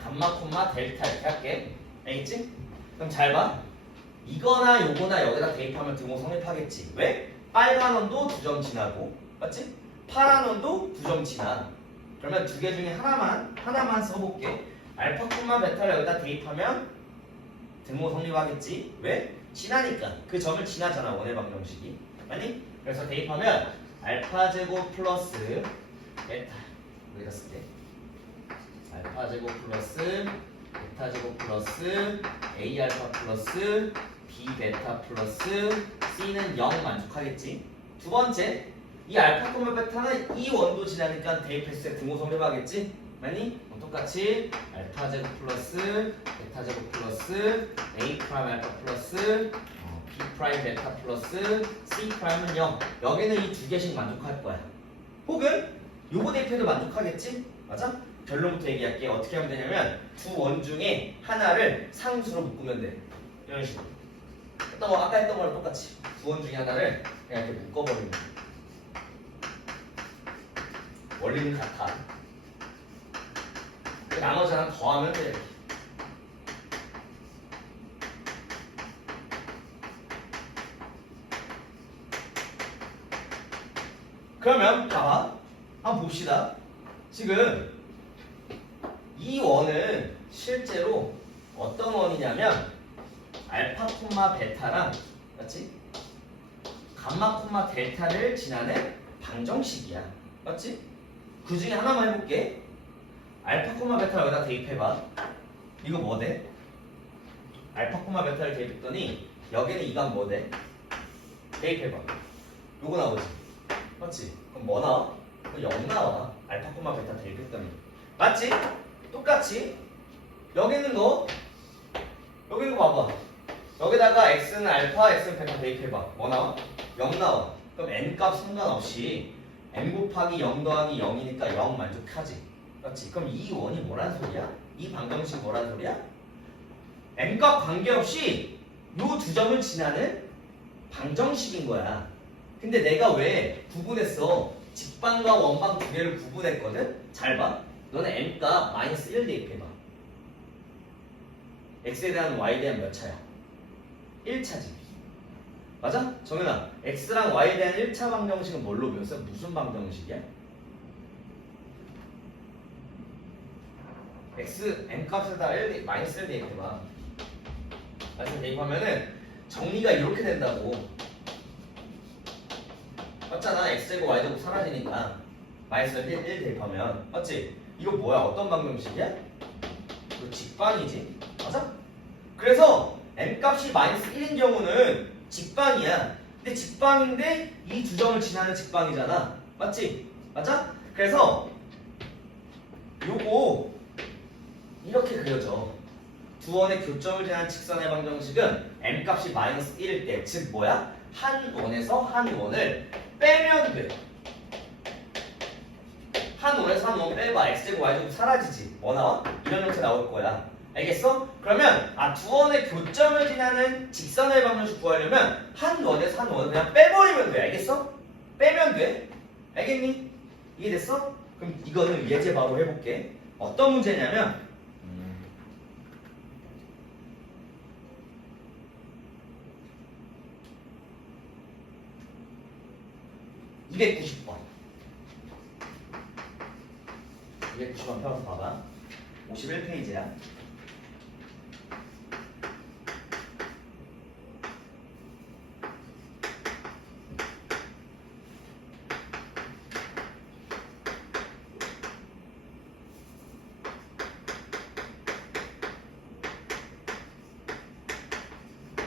감마 콤마 델타 이렇게 할게. 알겠지? 그럼 잘 봐. 이거나 요거나 여기다 대입하면 등호 성립하겠지. 왜? 빨간 원도 2점 지나고, 맞지? 파란 원도 2점 지나. 그러면 두 개 중에 하나만 써볼게. 알파 콤마 베타를 여기다 대입하면 등호 성립하겠지. 왜? 지나니까. 그 점을 지나잖아, 원의 방정식이. 아니? 그래서 대입하면 알파 제곱 플러스 베타. 여기다 쓸게. 알파 제곱 플러스 베타 제곱 플러스 A 알파 플러스 B 베타 플러스 C는 0 만족하겠지. 두 번째, 이 알파 콤마 베타는 이 원도 지나니까 대입했을 때 등호 성립하겠지. 맞니? 똑같이 알파 제곱 플러스 베타 제곱 플러스 A 프라임 알파 플러스 B 프라임 베타 플러스 C 프라임은 0. 여기는 이 두 개씩 만족할 거야. 혹은 요거 대입해도 만족하겠지? 맞아? 결론부터 얘기할게. 어떻게 하면 되냐면 두 원 중에 하나를 상수로 묶으면 돼. 이런 식으로. 아까 했던 거랑 똑같이 두 원 중에 하나를 그냥 이렇게 묶어버리면 돼. 원리는 같아. 나머지 하나 더하면 돼. 그러면 봐봐. 한번 봅시다. 지금 이 원은 실제로 어떤 원이냐면 알파 콤마 베타랑, 맞지? 감마 콤마 델타를 지나는 방정식이야. 맞지? 그 중에 하나만 해볼게. 알파 콤마 베타를 여기다 대입해봐. 이거 뭐 돼? 알파 콤마 베타를 대입했더니 여기는 이건 뭐 돼? 대입해봐. 요거 나오지? 맞지? 그럼 뭐 나와? 0 나와. 알파 콤마 베타 대입했더니. 맞지? 똑같이 여기 있는 거 봐봐. 여기다가 x는 알파, x는 베타 대입해봐. 뭐 나와? 0 나와. 그럼 n값 상관없이 n 곱하기 0 더하기 0이니까 0 만족하지. 맞지? 그럼 이 원이 뭐란 소리야? 이 방정식 뭐란 소리야? n값 관계없이 요 두 점을 지나는 방정식인 거야. 근데 내가 왜 구분했어? 직방과 원방 두 개를 구분했거든? 잘 봐. 너는 n값 마이너스 1 대입해봐. x에 대한 y에 대한 몇 차야? 1차지. 맞아? 정연아, x랑 y에 대한 1차 방정식은 뭘로 배웠어? 무슨 방정식이야? x n값에다 마이너스 1 대입해봐. 마이너스 대입하면은 정리가 이렇게 된다고. 맞잖아. x제곱 y제곱 사라지니까 마이너스 1 대입하면. 맞지? 이거 뭐야? 어떤 방정식이야? 이거 직방이지. 맞아? 그래서 n값이 마이너스 1인 경우는 직방이야. 근데 직방인데 이 두 점을 지나는 직방이잖아. 맞지? 맞아? 그래서 요거 이렇게 그려져. 두 원의 교점을 지나는 직선의 방정식은 n값이 마이너스 1일 때, 즉 뭐야? 한 원에서 한 원을 빼면 돼. 한 원에서 한 원 빼봐. x제곱 y제곱 사라지지. 뭐 나와? 이런 형태 나올 거야. 알겠어? 그러면 두 원의 교점을 지나는 직선의 방정식 구하려면 한 원에서 한 원을 그냥 빼버리면 돼. 알겠어? 빼면 돼. 알겠니? 이해됐어? 그럼 이거는 예제 바로 해볼게. 어떤 문제냐면 290번 290번 펴서 봐봐. 51페이지야.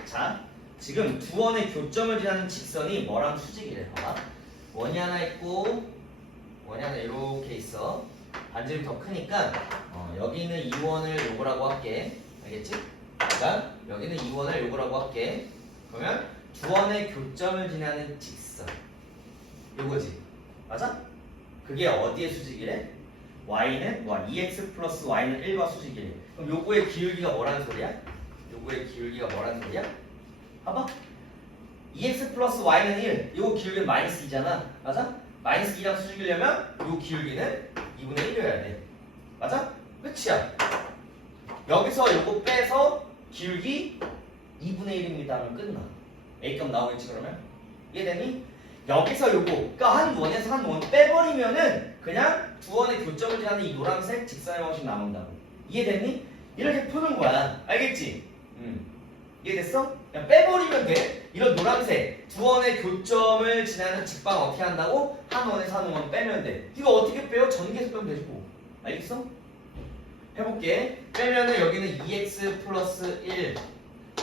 자, 지금 두 원의 교점을 지나는 직선이 뭐랑 수직이래. 봐봐. 원이 하나 있고 원이 하나 이렇게 있어. 반지름이 더 크니까 여기는 2원을 요거라고 할게. 알겠지? 그러니까 여기는 2원을 요거라고 할게. 그러면 두 원의 교점을 지나는 직선 요거지. 맞아? 그게 어디에 수직이래? y는 2x 플러스 y는 1과 수직이래. 그럼 요거의 기울기가 뭐라는 소리야? 요거의 기울기가 뭐라는 소리야? 봐봐. 2x 플러스 y는 1. 요거 기울기는 마이너스 2잖아. 맞아? 마이너스 2랑 수직이려면 요 기울기는 2분의 1이어야 돼. 맞아? 끝이야. 여기서 요거 빼서 기울기 2분의 1입니다 하면 끝나. A값 나오겠지 그러면? 이해되니? 여기서 요거 그러니까 한 원에서 한 원 빼버리면은 그냥 두 원의 교점을 지나는 이 노란색 직선의 방식 남는다고. 이해됐니? 이렇게 푸는 거야. 알겠지? 이해됐어? 그냥 빼버리면 돼. 이런 노란색 두 원의 교점을 지나는 직방 어떻게 한다고? 한 원에서 한 원 빼면 돼. 이거 어떻게 빼요? 전개해서 빼면 되지 뭐. 알겠어? 해볼게. 빼면은 여기는 2x 플러스 1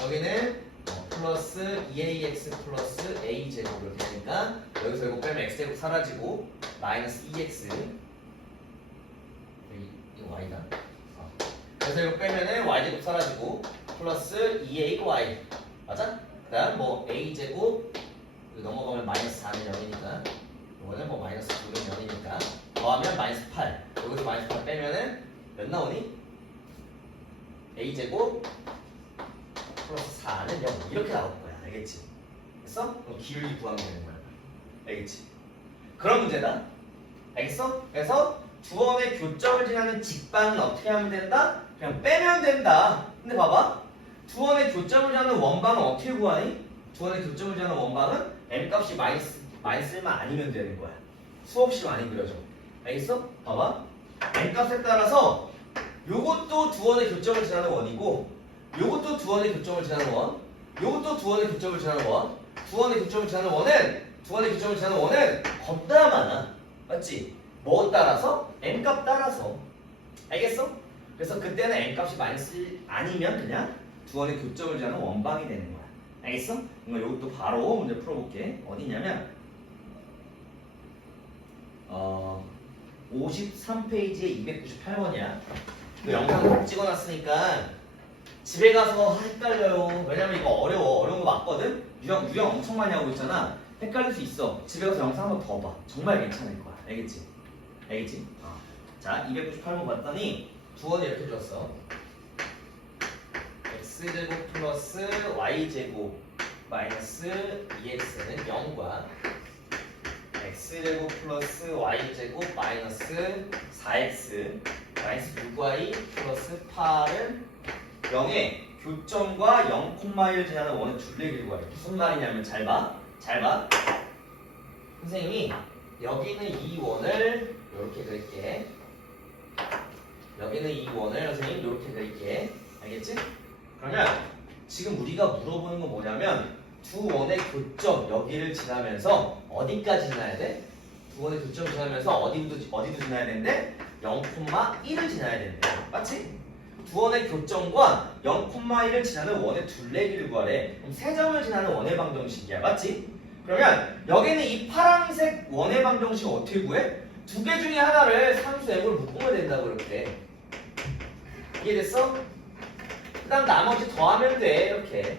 여기는 플러스 2ax 플러스 a제곱 이렇게 되니까 여기서 이거 빼면 x제곱 사라지고 마이너스 2x 이거 y다. 그래서 이거 빼면은 y제곱 사라지고 플러스 2ay 맞아? 그 다음 뭐 a제곱 넘어가면 마이너스 4는 0이니까 이거는 뭐 마이너스 9는 0이니까 더하면 마이너스 8 여기서 마이너스 8 빼면은 몇 나오니? a제곱 플러스 4는 0 이렇게 나올 거야. 알겠지? 됐어? 그럼 기울기 구하면 되는 거야. 알겠지? 그런 문제다. 알겠어? 그래서 두 원의 교점을 지나는 직방은 어떻게 하면 된다? 그냥 빼면 된다. 근데 봐봐. 두 원의 교점을 지나는 원방은 어떻게 구하니? 두 원의 교점을 지나는 원방은 m값이 마이너스 1만 아니면 되는 거야. 수없이 많이 그려져. 알겠어? 봐봐. m값에 따라서 요것도 두 원의 교점을 지나는 원이고 요것도 두 원의 교점을 지나는 원, 요것도 두 원의 교점을 지나는 원, 두 원의 교점을 지나는 원은 겁나 많아. 맞지? 뭐 따라서? m값 따라서. 알겠어? 그래서 그때는 m값이 마이너스 1 아니면 그냥 두 원의 교점을 지나는 원방이 되는 거야. 알겠어? 그럼 요것도 바로 문제 풀어볼게. 어디냐면 53페이지에 298번이야. 그 영상 찍어놨으니까 집에 가서 헷갈려요. 왜냐면 이거 어려운 거 맞거든? 유형 엄청 많이 하고 있잖아. 헷갈릴 수 있어. 집에 가서 영상 한번 더 봐. 정말 괜찮을 거야. 알겠지? 알겠지? 자, 298번 봤더니 두 원이 이렇게 줬어. x제곱 플러스 y제곱 마이너스 2x는 0과 x제곱 플러스 y제곱 마이너스 4x 마이너스 6y 플러스 8은 0의 교점과 0,1을 지나는 원의 둘레길을 구하래. 무슨 말이냐면 잘 봐. 선생님이 여기는 이 원을 이렇게 그릴게. 여기는 이 원을 선생님 이렇게 그릴게. 알겠지? 그러면 지금 우리가 물어보는 건 뭐냐면 두 원의 교점 여기를 지나면서 어디까지 지나야 돼? 두 원의 교점을 지나면서 어디도 지나야 되는데 0,1을 지나야 된대. 맞지? 두 원의 교점과 0,1을 지나는 원의 둘레길을 구하래. 그럼 세 점을 지나는 원의 방정식이야. 맞지? 그러면 여기는 이 파란색 원의 방정식 어떻게 구해? 두 개 중에 하나를 상수 m으로 묶으면 된다고 그렇게. 이해됐어? 그 다음 나머지 더하면 돼. 이렇게.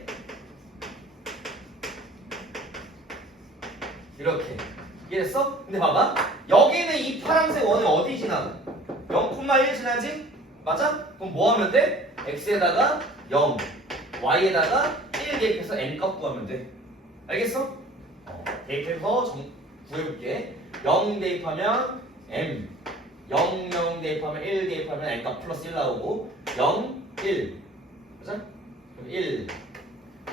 이해됐어? 근데 봐봐. 여기는 이 파란색 원이 어디 지나? 0,1 지나지? 맞아? 그럼 뭐 하면 돼? x에다가 0, y에다가 1 대입해서 n값 구하면 돼. 알겠어? 대입해서 구해볼게. 0 대입하면 m, 0, 0 대입하면 1 대입하면 n값 플러스 1 나오고 0, 1 맞아? 그럼 1,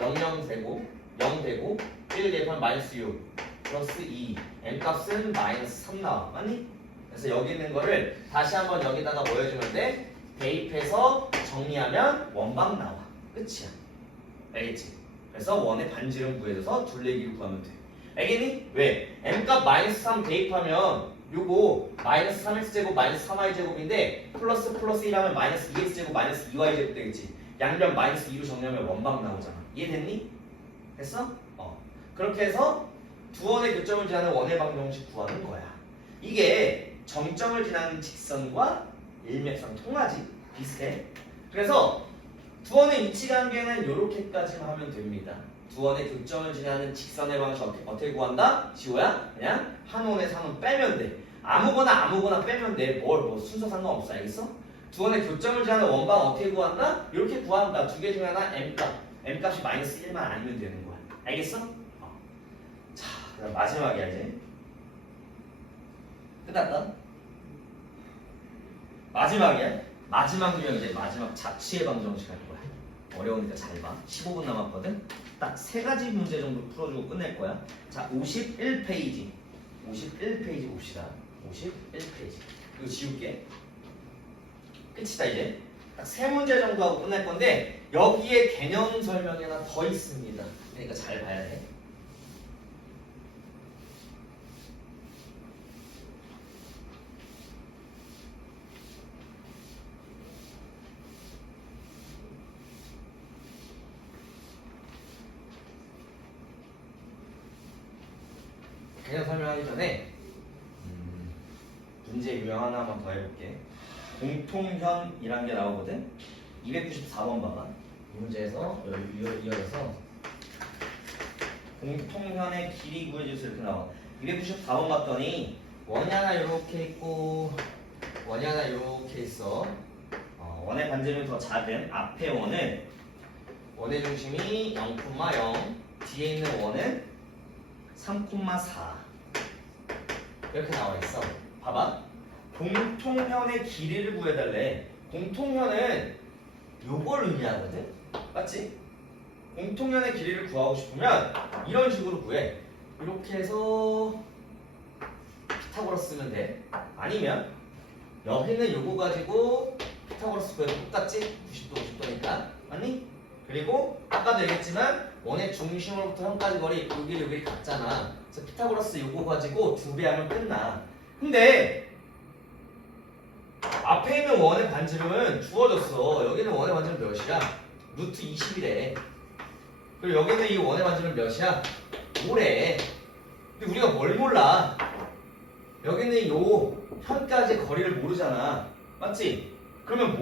0, 0 되고 0 되고 1 대입하면 마이너스 6 플러스 2 n값은 마이너스 3 나와. 맞니? 그래서 여기 있는 거를 다시 한번 여기다가 뭐 해주면 돼? 대입해서 정리하면 원방 나와. 끝이야. 알겠지? 그래서 원의 반지름 구해줘서 둘레길을 구하면 돼. 알겠니? 왜? m값 마이너스 3 대입하면 요거 마이너스 3x제곱 마이너스 3y제곱인데 플러스 1하면 마이너스 2x제곱 마이너스 2y제곱 되겠지. 양변 마이너스 2로 정리하면 원방 나오잖아. 이해됐니? 됐어? 그렇게 해서 두 원의 교점을 지나는 원의 방정식 구하는 거야. 이게 정점을 지나는 직선과 일맥상 통하지. 비슷해. 그래서 두 원의 위치 관계는 이렇게까지만 하면 됩니다. 두 원의 교점을 지나는 직선의 방식 어떻게 구한다? 지호야? 그냥 한 원에서 한 원 빼면 돼. 아무거나 빼면 돼. 뭐 순서 상관없어. 알겠어? 두 원의 교점을 지나는 원방 어떻게 구한다? 이렇게 구한다. 두 개 중에 하나 m값이 마이너스 1만 아니면 되는 거야. 알겠어? 자, 그다음 마지막이야 이제. 끝났다. 마지막이야. 마지막 유형인데 마지막 자취의 방정식 할 거야. 어려우니까 잘 봐. 15분 남았거든. 딱 3가지 문제 정도 풀어주고 끝낼 거야. 자, 51페이지. 51페이지 봅시다. 51페이지. 이거 지울게. 끝이다 이제. 딱 3문제 정도 하고 끝낼 건데 여기에 개념 설명이 하나 더 있습니다. 그러니까 잘 봐야 돼. 개념 설명하기 전에 문제 유형 하나만 더 해볼게. 공통현이라는 게 나오거든. 294번 봐봐. 문제에서 이어서 공통현의 길이 구해주세요 이렇게 나와. 294번 봤더니 원이 하나 이렇게 있고 원이 하나 이렇게 있어. 원의 반지름이 더 작은 앞에 원의 중심이 0,0 뒤에 있는 원은 3,4 이렇게 나와 있어. 봐봐. 공통현의 길이를 구해달래. 공통현은 요걸 의미하거든. 맞지? 공통현의 길이를 구하고 싶으면 이런 식으로 구해. 이렇게 해서 피타고라스 쓰면 돼. 아니면 여기는 요거 가지고 피타고라스 구해도 똑같지? 90도 50도니까. 맞니? 그리고 아까도 얘기했지만 원의 중심으로부터 현까지 거리 여기 같잖아. 그래서 피타고라스 요거 가지고 2배 하면 끝나. 근데 앞에 있는 원의 반지름은 주어졌어. 여기는 원의 반지름 몇이야? 루트 20이래. 그리고 여기는 이 원의 반지름 몇이야? 5래. 근데 우리가 뭘 몰라? 여기는 요 현까지 거리를 모르잖아. 맞지? 그러면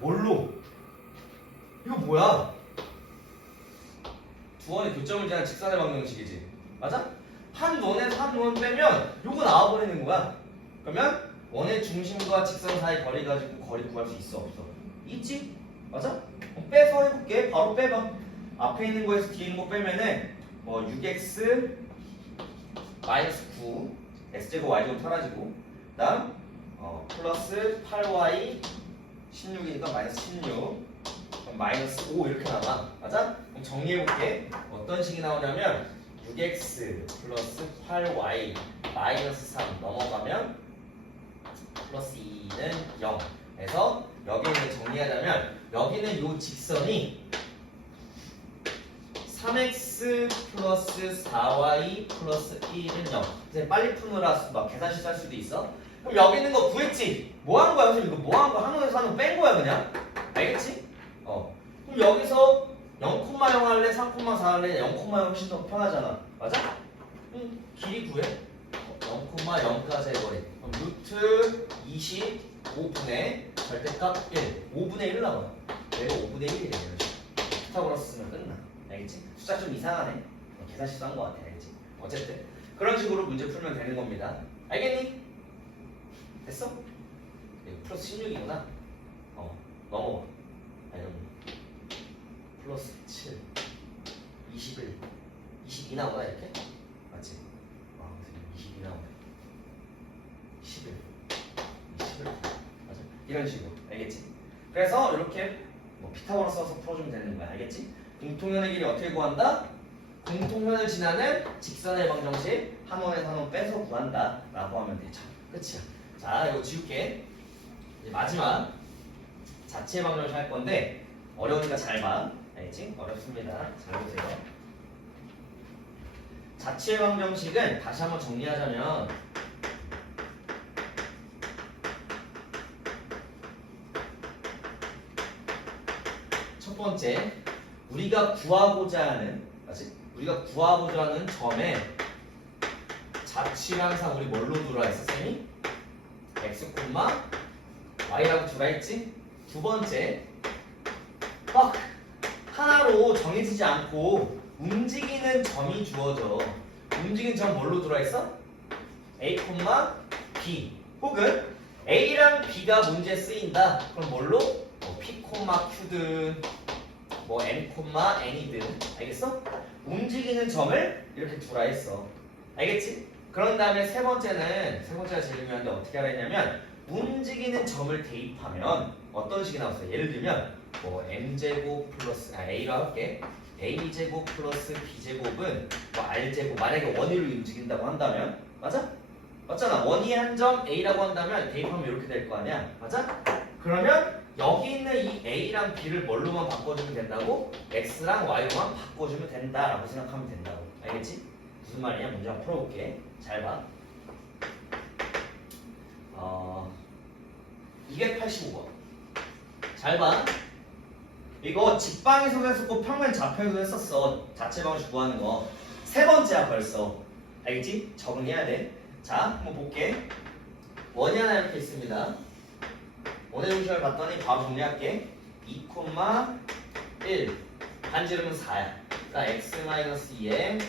뭘로? 이거 뭐야? 두 원의 교점을 지나는 직선의 방정식이지. 맞아? 한 원에서 한 원 빼면 요거 나와버리는 거야. 그러면 원의 중심과 직선 사이 거리 가지고 거리 구할 수 있어 없어? 있지? 맞아? 빼서 해볼게. 바로 빼봐. 앞에 있는 거에서 뒤에 있는 거 빼면은 6x 마이너스 9 x제곱 y제곱 사라지고 그다음 플러스 8y 16이니까 마이너스 16 그럼 마이너스 5 이렇게 나와. 맞아? 그럼 정리해볼게. 어떤 식이 나오냐면 6x 플러스 8y 마이너스 3 넘어가면 플러스 2는 0 그래서 여기는 정리하자면 여기는 요 직선이 3x 플러스 4y 플러스 1은 0 이제 빨리 푸느라 막 계산 실수할 수도 있어. 그럼 여기 있는 거 구했지? 뭐 한 거야? 선생님 이거 뭐 한 거야? 한 원에서 한 원 뺀 거야 그냥? 알겠지? 그럼 여기서 0,0 할래? 3,4 할래? 0,0 훨씬 더 편하잖아. 맞아? 길이 구해. 0,0까지 해버리. 그럼 루트 25분의 절대값 1. 5분의 1 나와. 얘가 5분의 1이래. 피타고라스 쓰면 끝나. 알겠지? 숫자 좀 이상하네. 계산 실수한 거 같아. 알겠지? 어쨌든 그런 식으로 문제 풀면 되는 겁니다. 알겠니? 됐어? 이거 플러스 16이구나. 넘어가. 아니 플러스 7 21 22 나오나 이렇게? 맞지? 22 나오네. 11 맞아? 이런 식으로. 알겠지? 그래서 이렇게 피타고라스 써서 풀어주면 되는 거야. 알겠지? 공통현의 길이 어떻게 구한다? 공통현을 지나는 직선의 방정식 한 원에서 한 원 빼서 구한다 라고 하면 되죠. 끝이야. 자, 이거 지울게. 이제 마지막 자취의 방정식 할 건데 어려우니까 잘 봐. 알겠지? 어렵습니다. 잘 보세요. 자취의 방정식은 다시 한번 정리하자면 첫 번째 우리가 구하고자 하는 점에 자취를 항상 우리 뭘로 두라 했어 쌤이? x, y라고 두라 했지? 두 번째 딱 하나로 정해지지 않고 움직이는 점이 주어져. 움직이는 점 뭘로 들어와 있어? A, B 혹은 A랑 B가 문제에 쓰인다. 그럼 뭘로? P, Q든 N, N이든 알겠어? 움직이는 점을 이렇게 두라 했어. 알겠지? 그런 다음에 세 번째가 제일 중요한데 어떻게 하라 했냐면 움직이는 점을 대입하면 어떤 식이 나왔어요? 예를 들면 뭐 m제곱 플러스 a로 할게. a제곱 플러스 b제곱은 뭐 r제곱 만약에 원위로 움직인다고 한다면 맞아? 맞잖아. 원위의 한 점 a라고 한다면 대입하면 이렇게 될 거 아니야. 맞아? 그러면 여기 있는 이 a랑 b를 뭘로만 바꿔주면 된다고? x랑 y로만 바꿔주면 된다라고 생각하면 된다고. 알겠지? 무슨 말이냐? 문제 한번 풀어볼게. 잘 봐. 285번. 잘 봐. 이거 직방에서 했었고 평면 좌표에서 했었어. 자체 방식 구하는 거. 세 번째야 벌써. 알겠지? 적응해야 돼. 자, 한번 볼게. 원이 하나 이렇게 있습니다. 원의 중심을 봤더니 바로 정리할게. 2,1 반지름은 4야. 그러니까 x-2의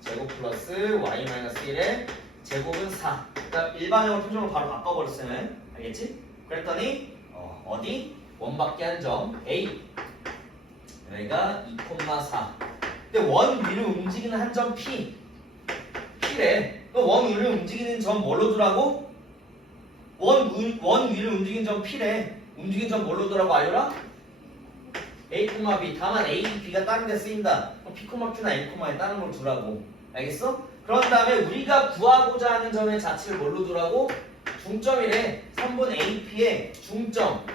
제곱 플러스 y-1의 제곱은 4. 그러니까 일반형을 표준으로 바로 바꿔버렸으면 알겠지? 그랬더니 어디? 원밖에 한 점 A. 여기가 2,4. 근데 원 위를 움직이는 한 점 P. P래. 원 위를 움직이는 점 뭘로 두라고? 원 위를 움직이는 점 P래. 움직이는 점 뭘로 두라고 알려라? A, B. 다만 A, B가 다른 데 쓰인다. 그럼 P, Q나 M, N에 다른 걸 두라고. 알겠어? 그런 다음에 우리가 구하고자 하는 점의 자체를 뭘로 두라고? 중점이래. 3분 AP의 중점.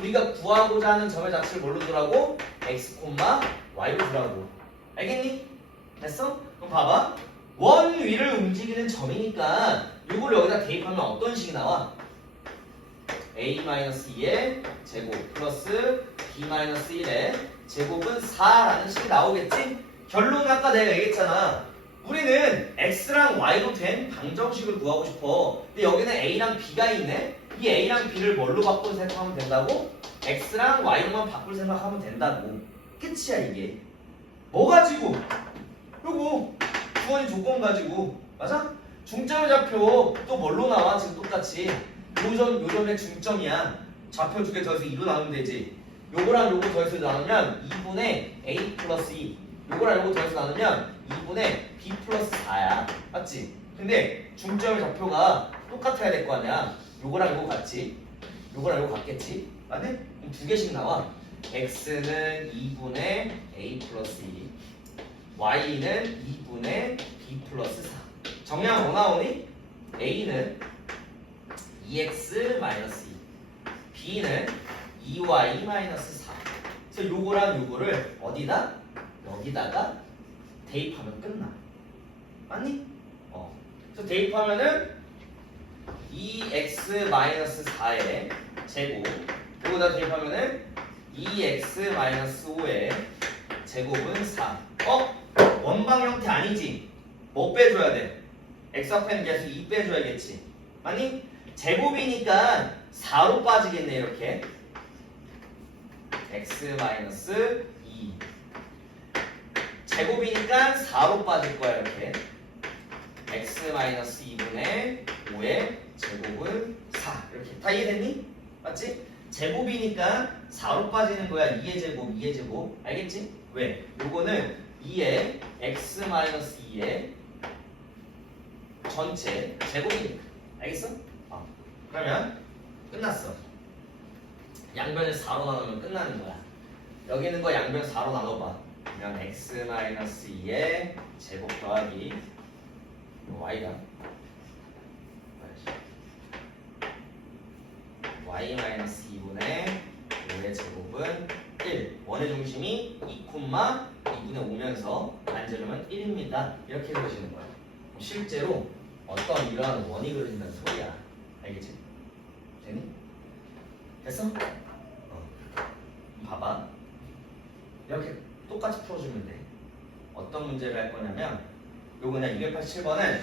우리가 구하고자 하는 점의 자체를 뭘로 두라고? X, Y로 두라고. 알겠니? 됐어? 그럼 봐봐. 원 위를 움직이는 점이니까 이걸 여기다 대입하면 어떤 식이 나와? A-2의 제곱 플러스 B-1의 제곱은 4라는 식이 나오겠지? 결론은 아까 내가 얘기했잖아. 우리는 X랑 Y로 된 방정식을 구하고 싶어. 근데 여기는 A랑 B가 있네? 이 A랑 B를 뭘로 바꿀 생각하면 된다고? X랑 Y로만 바꿀 생각하면 된다고. 끝이야 이게. 뭐 가지고? 요거 주어진 조건 가지고. 맞아? 중점의 좌표 또 뭘로 나와? 지금 똑같이 요점의 중점이야. 좌표 두 개 더해서 2로 나누면 되지. 요거랑 요거 더해서 나누면 2분의 A 플러스 2. 요거랑 요거 더해서 나누면 2분의 B 플러스 4야. 맞지? 근데 중점의 좌표가 똑같아야 될 거 아니야. 요거랑 요거 같지? 요거랑 요거 같겠지? 맞네? 그럼 두 개씩 나와. X는 2분의 A 플러스 2, Y는 2분의 B 플러스 4. 정리하면 뭐 나오니? A는 2x-2, B는 2y-4. 그래서 요거랑 요거를 어디다? 여기다가 대입하면 끝나. 맞니? 그래서 대입하면은 2x-4의 제곱, 요거다 대입하면은 2x-5의 제곱은 4. 원방 형태 아니지? 뭐 빼줘야 돼? x 앞에는 계속 2 빼줘야겠지. 아니? 제곱이니까 4로 빠지겠네. 이렇게 x-2 제곱이니까 4로 빠질 거야. 이렇게 x-2분의 5의 제곱은 4. 이렇게 다 이해됐니? 맞지? 제곱이니까 4로 빠지는 거야. 2의 제곱, 2의 제곱. 알겠지? 왜? 요거는 2의 x-2의 전체 제곱이니까. 알겠어? 그러면 끝났어. 양변을 4로 나누면 끝나는 거야. 여기 있는 거 양변 4로 나눠봐. 그러면 x-2의 제곱 더하기 y다. y-2분의 5의 제곱은 1. 원의 중심이 2,2분의 5면서 반지름은 1입니다. 이렇게 그려지는 거야. 실제로 어떤 이러한 원이 그려진다는 소리야. 알겠지? 되니? 됐어? 봐봐. 이렇게 똑같이 풀어주면 돼. 어떤 문제를 할 거냐면 요거 그냥 287번은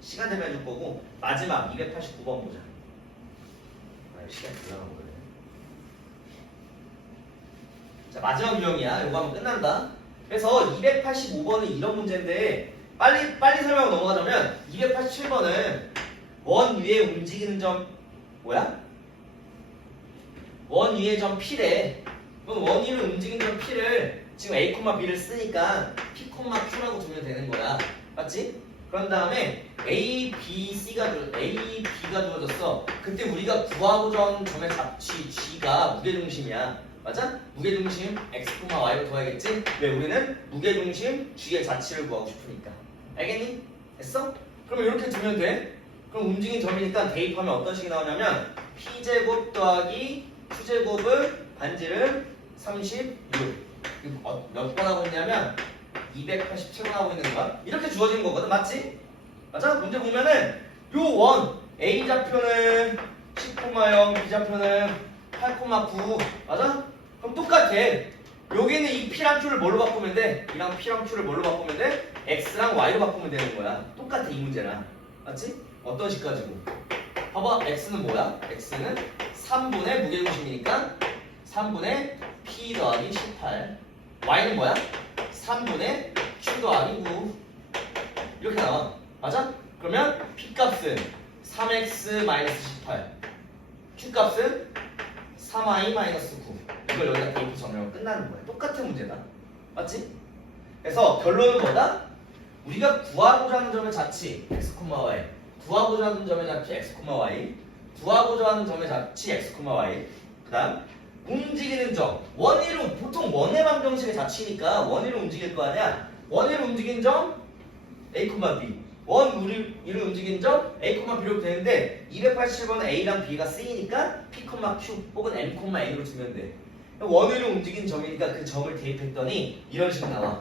시간 되면 해줄 거고 마지막 289번 보자. 시간 들어간 거거든. 자, 마지막 유형이야. 요거 하면 끝난다. 그래서 285번은 이런 문제인데 빨리 설명 넘어가자면 287번은 원 위에 움직이는 점 뭐야? 원 위의 점 P래. 그럼 원 위를 움직이는 점 P를 지금 A, B를 쓰니까 P, Q라고 두면 되는 거야. 맞지? 그런 다음에 A, B, C가 A, B가 주어졌어. 그때 우리가 구하고자 하는 점의 잡지 G가 무게중심이야. 맞아? 무게중심 X, Y로 구해야겠지? 왜? 우리는 무게중심 G의 자치를 구하고 싶으니까. 알겠니? 됐어? 그럼 이렇게 두면 돼. 그럼 움직인 점이니까 대입하면 어떤 식이 나오냐면 P제곱 더하기 Q제곱을 반지름 36. 몇 번 하고 있냐면 287번 하고 있는 거야. 이렇게 주어지는 거거든. 맞지? 맞아? 문제 보면은 요 원 A 좌표는 10,0, B 좌표는 8,9. 맞아? 그럼 똑같아. 여기는 이 P랑 Q를 뭘로 바꾸면 돼? 이랑 P랑 Q를 뭘로 바꾸면 돼? X랑 Y로 바꾸면 되는 거야. 똑같아 이 문제랑. 맞지? 어떤 식 가지고? 봐봐. X는 뭐야? X는 3분의 무게중심이니까 3분의 P 더하기 18. Y는 뭐야? 3분의 Q 더하기 9. 이렇게 나와. 맞아? 그러면 P 값은 3x-18, Q 값은 3i-9. 이걸 여기다 대입 정리하면 끝나는 거야. 똑같은 문제다. 맞지? 그래서 결론은 뭐다? 우리가 구하고자 하는 점의 자치 x, y, 구하고자 하는 점의 자치 x, y, 구하고자 하는 점의 자치 x, y. 그 다음 움직이는 점 원위로 보통 원의 방정식의 자치니까 원위로 움직일 거 아니야. 원위로 움직이는 점 a, b. 원위로 움직이는 점 a, b로 되는데 287번은 a랑 b가 c니까 p, q 혹은 m, n으로 주면 돼. 원위로 움직이는 점이니까 그 점을 대입했더니 이런 식 나와.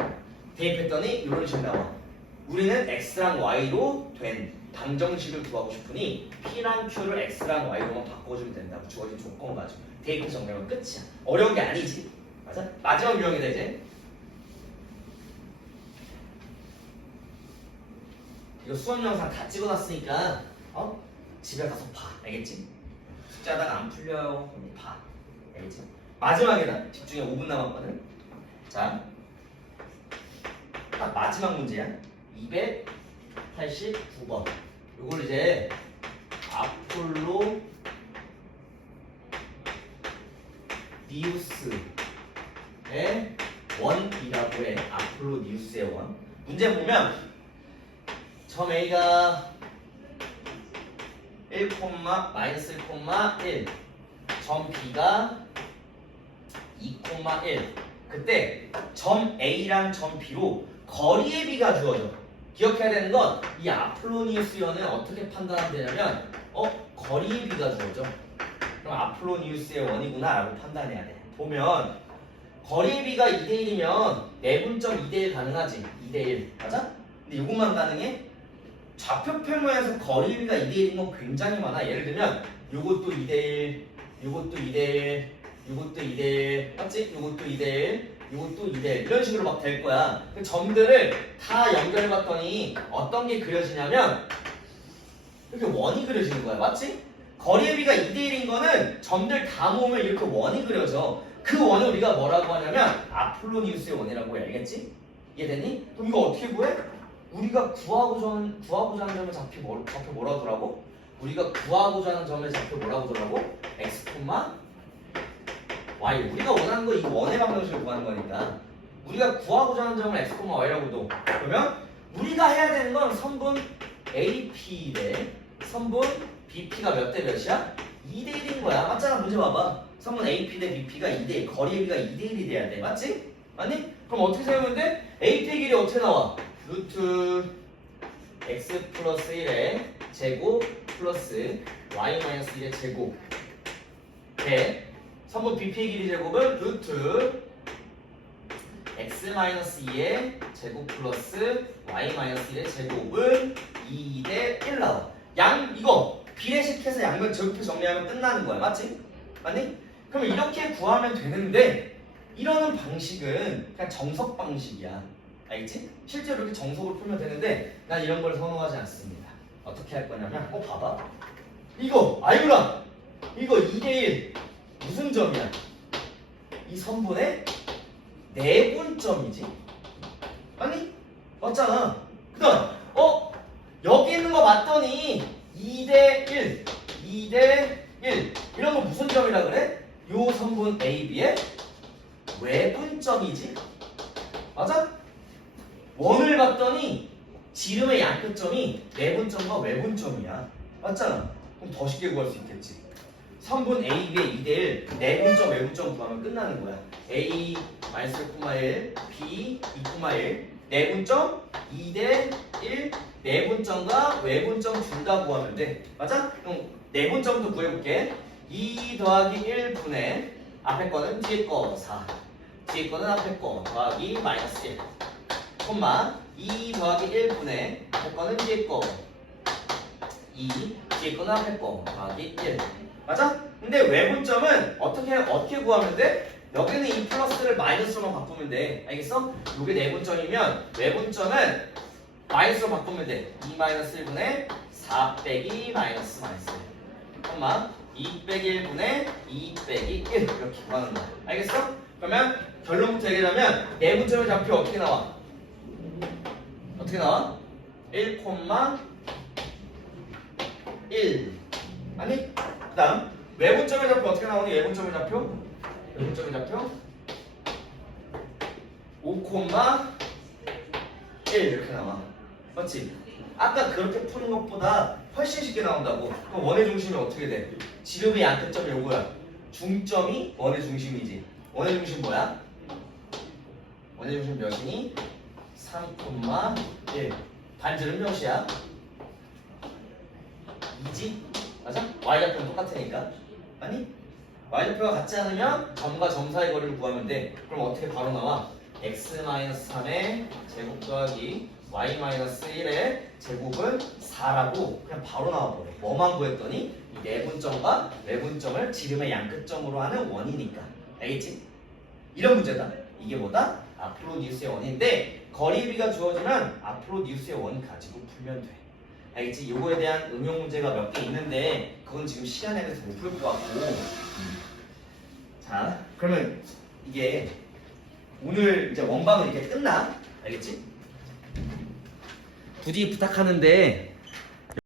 대입했더니 이런 식 나와. 우리는 x랑 y로 된 방정식을 구하고 싶으니 p랑 q를 x랑 y로만 바꿔주면 된다고 주어진 조건 가지고 대입해서 정리하면 끝이야. 어려운 게 아니지. 맞아? 마지막 유형이다 이제. 이거 수업 영상 다 찍어놨으니까 집에 가서 봐. 알겠지? 숙제하다가 안 풀려요. 그럼 봐. 알겠지? 마지막이다. 집중해. 5분 남았거든. 자, 딱 마지막 문제야. 289번. 이걸 이제 아폴로 니우스의 원이라고 해. 아폴로 니우스의 원. 문제 보면 점 A가 1, 마이너스 1,1, 점 B가 2,1. 그때 점 A랑 점 B로 거리의 비가 주어져. 기억해야 되는 건 이 아폴로니우스연은 어떻게 판단하면 되냐면 거리의 비가 주어져. 그럼 아폴로니우스의 원이구나 라고 판단해야 돼. 보면 거리의 비가 2대1이면 내분점 2대1 가능하지. 2대1 맞아? 근데 이것만 가능해? 좌표표면에서 거리의 비가 2대1인 건 굉장히 많아. 예를 들면 요것도 2대1, 요것도 2대1, 요것도 2대1 맞지? 요것도 2대1, 요것도 2대1 이런 식으로 막 될 거야. 그 점들을 다 연결해봤더니 어떤 게 그려지냐면 이렇게 원이 그려지는 거야. 맞지? 거리의 비가 2대1인 거는 점들 다 모으면 이렇게 원이 그려져. 그 원을 우리가 뭐라고 하냐면 아폴로니우스의 원이라고 해. 알겠지? 이해되니? 그럼 이거 어떻게 구해? 우리가 구하고자 하는 점의 좌표 뭐라고 하더라고? 우리가 구하고자 하는 점의 좌표 뭐라고 하더라고? x, y. 우리가 원하는 거 이 원의 방정식을 구하는 거니까 우리가 구하고자 하는 점을 x, y라고 도. 그러면 우리가 해야 되는 건 선분 AP 대 선분 BP가 몇 대 몇이야? 2대 1인 거야. 맞잖아. 문제 봐봐. 선분 AP 대 BP가 2대 1. 거리의 비가 2대 1이 돼야 돼. 맞지? 맞니? 그럼 어떻게 생각하면 돼? AP 길이 어떻게 나와? 루트 x 플러스 1의 제곱 플러스 y 마이너스 1의 제곱 대 선분 BP의 길이 제곱은 루트 x 마이너스 2의 제곱 플러스 y 마이너스 1의 제곱은 2 대 1 나와. 이거 비례식해서 양변 제곱해 정리하면 끝나는 거야. 맞지? 맞니? 그럼 이렇게 구하면 되는데 이러는 방식은 그냥 정석 방식이야. 알겠지? 실제로 이렇게 정석으로 풀면 되는데 난 이런 걸 선호하지 않습니다. 어떻게 할 거냐면 봐봐. 이거 알구나. 이거 2대1 무슨 점이야? 이 선분의 내분점이지. 아니? 맞잖아. 그 다음 여기 있는 거 맞더니 2대1 2대1 이런 거 무슨 점이라 그래? 요 선분 AB의 외분점이지. 맞아? 원을 봤더니 지름의 양끝점이 내분점과 외분점이야. 맞잖아. 그럼 더 쉽게 구할 수 있겠지. 3분 a, b의 2대1 내분점, 외분점 구하면 끝나는 거야. a 마이너스 1,1, b 2,1 내분점 2대1 내분점과 외분점 둘 다 구하면 돼. 맞아? 그럼 내분점도 구해볼게. 2 더하기 1분의 앞에 거는 뒤에 거 4, 뒤에 거는 앞에 거 더하기 마이너스 1 콤마 2 더하기 1분의 앞에 거는 뒤에 거 2, 뒤에 거는 앞에 거 더하기 1 맞아? 근데 외분점은 어떻게 구하면 돼? 여기는 이 플러스를 마이너스로만 바꾸면 돼. 알겠어? 요게 내분점이면 외분점은 마이너스로 바꾸면 돼. 2 마이너스 1분의 4 빼기 마이너스 1 콤마 2 빼기 1분의 2 빼기 1 이렇게 구하는 거야. 알겠어? 그러면 결론부터 얘기하자면 내분점의 좌표 어떻게 나와? 어떻게 나와? 1, 1 아니? 그 다음 외분점의 좌표 어떻게 나오니? 외분점의 좌표? 외분점의 좌표 5, 1 이렇게 나와. 맞지? 아까 그렇게 푸는 것보다 훨씬 쉽게 나온다고. 그럼 원의 중심이 어떻게 돼? 지름의 양끝점이 요거야. 중점이 원의 중심이지. 원의 중심 뭐야? 원의 중심 몇이니? 3,1 반지름 몇이야? 2지? 맞아? y좌표는 똑같으니까. 아니? y좌표가 같지 않으면 점과 점 사이 거리를 구하면 돼. 그럼 어떻게 바로 나와? x-3의 제곱 더하기 y-1의 제곱은 4라고 그냥 바로 나와버려. 뭐만 구했더니 이 내분점과 외분점을 지름의 양끝점으로 하는 원이니까. 알겠지? 이런 문제다. 이게 뭐다? 아폴로니우스의 원인데 거리비가 주어지면 아폴로니우스의 원 가지고 풀면 돼. 알겠지? 이거에 대한 응용 문제가 몇 개 있는데 그건 지금 시간 내에서 못 풀 것 같고. 자, 그러면 이게 오늘 이제 원방은 이렇게 끝나. 알겠지? 굳이 부탁하는데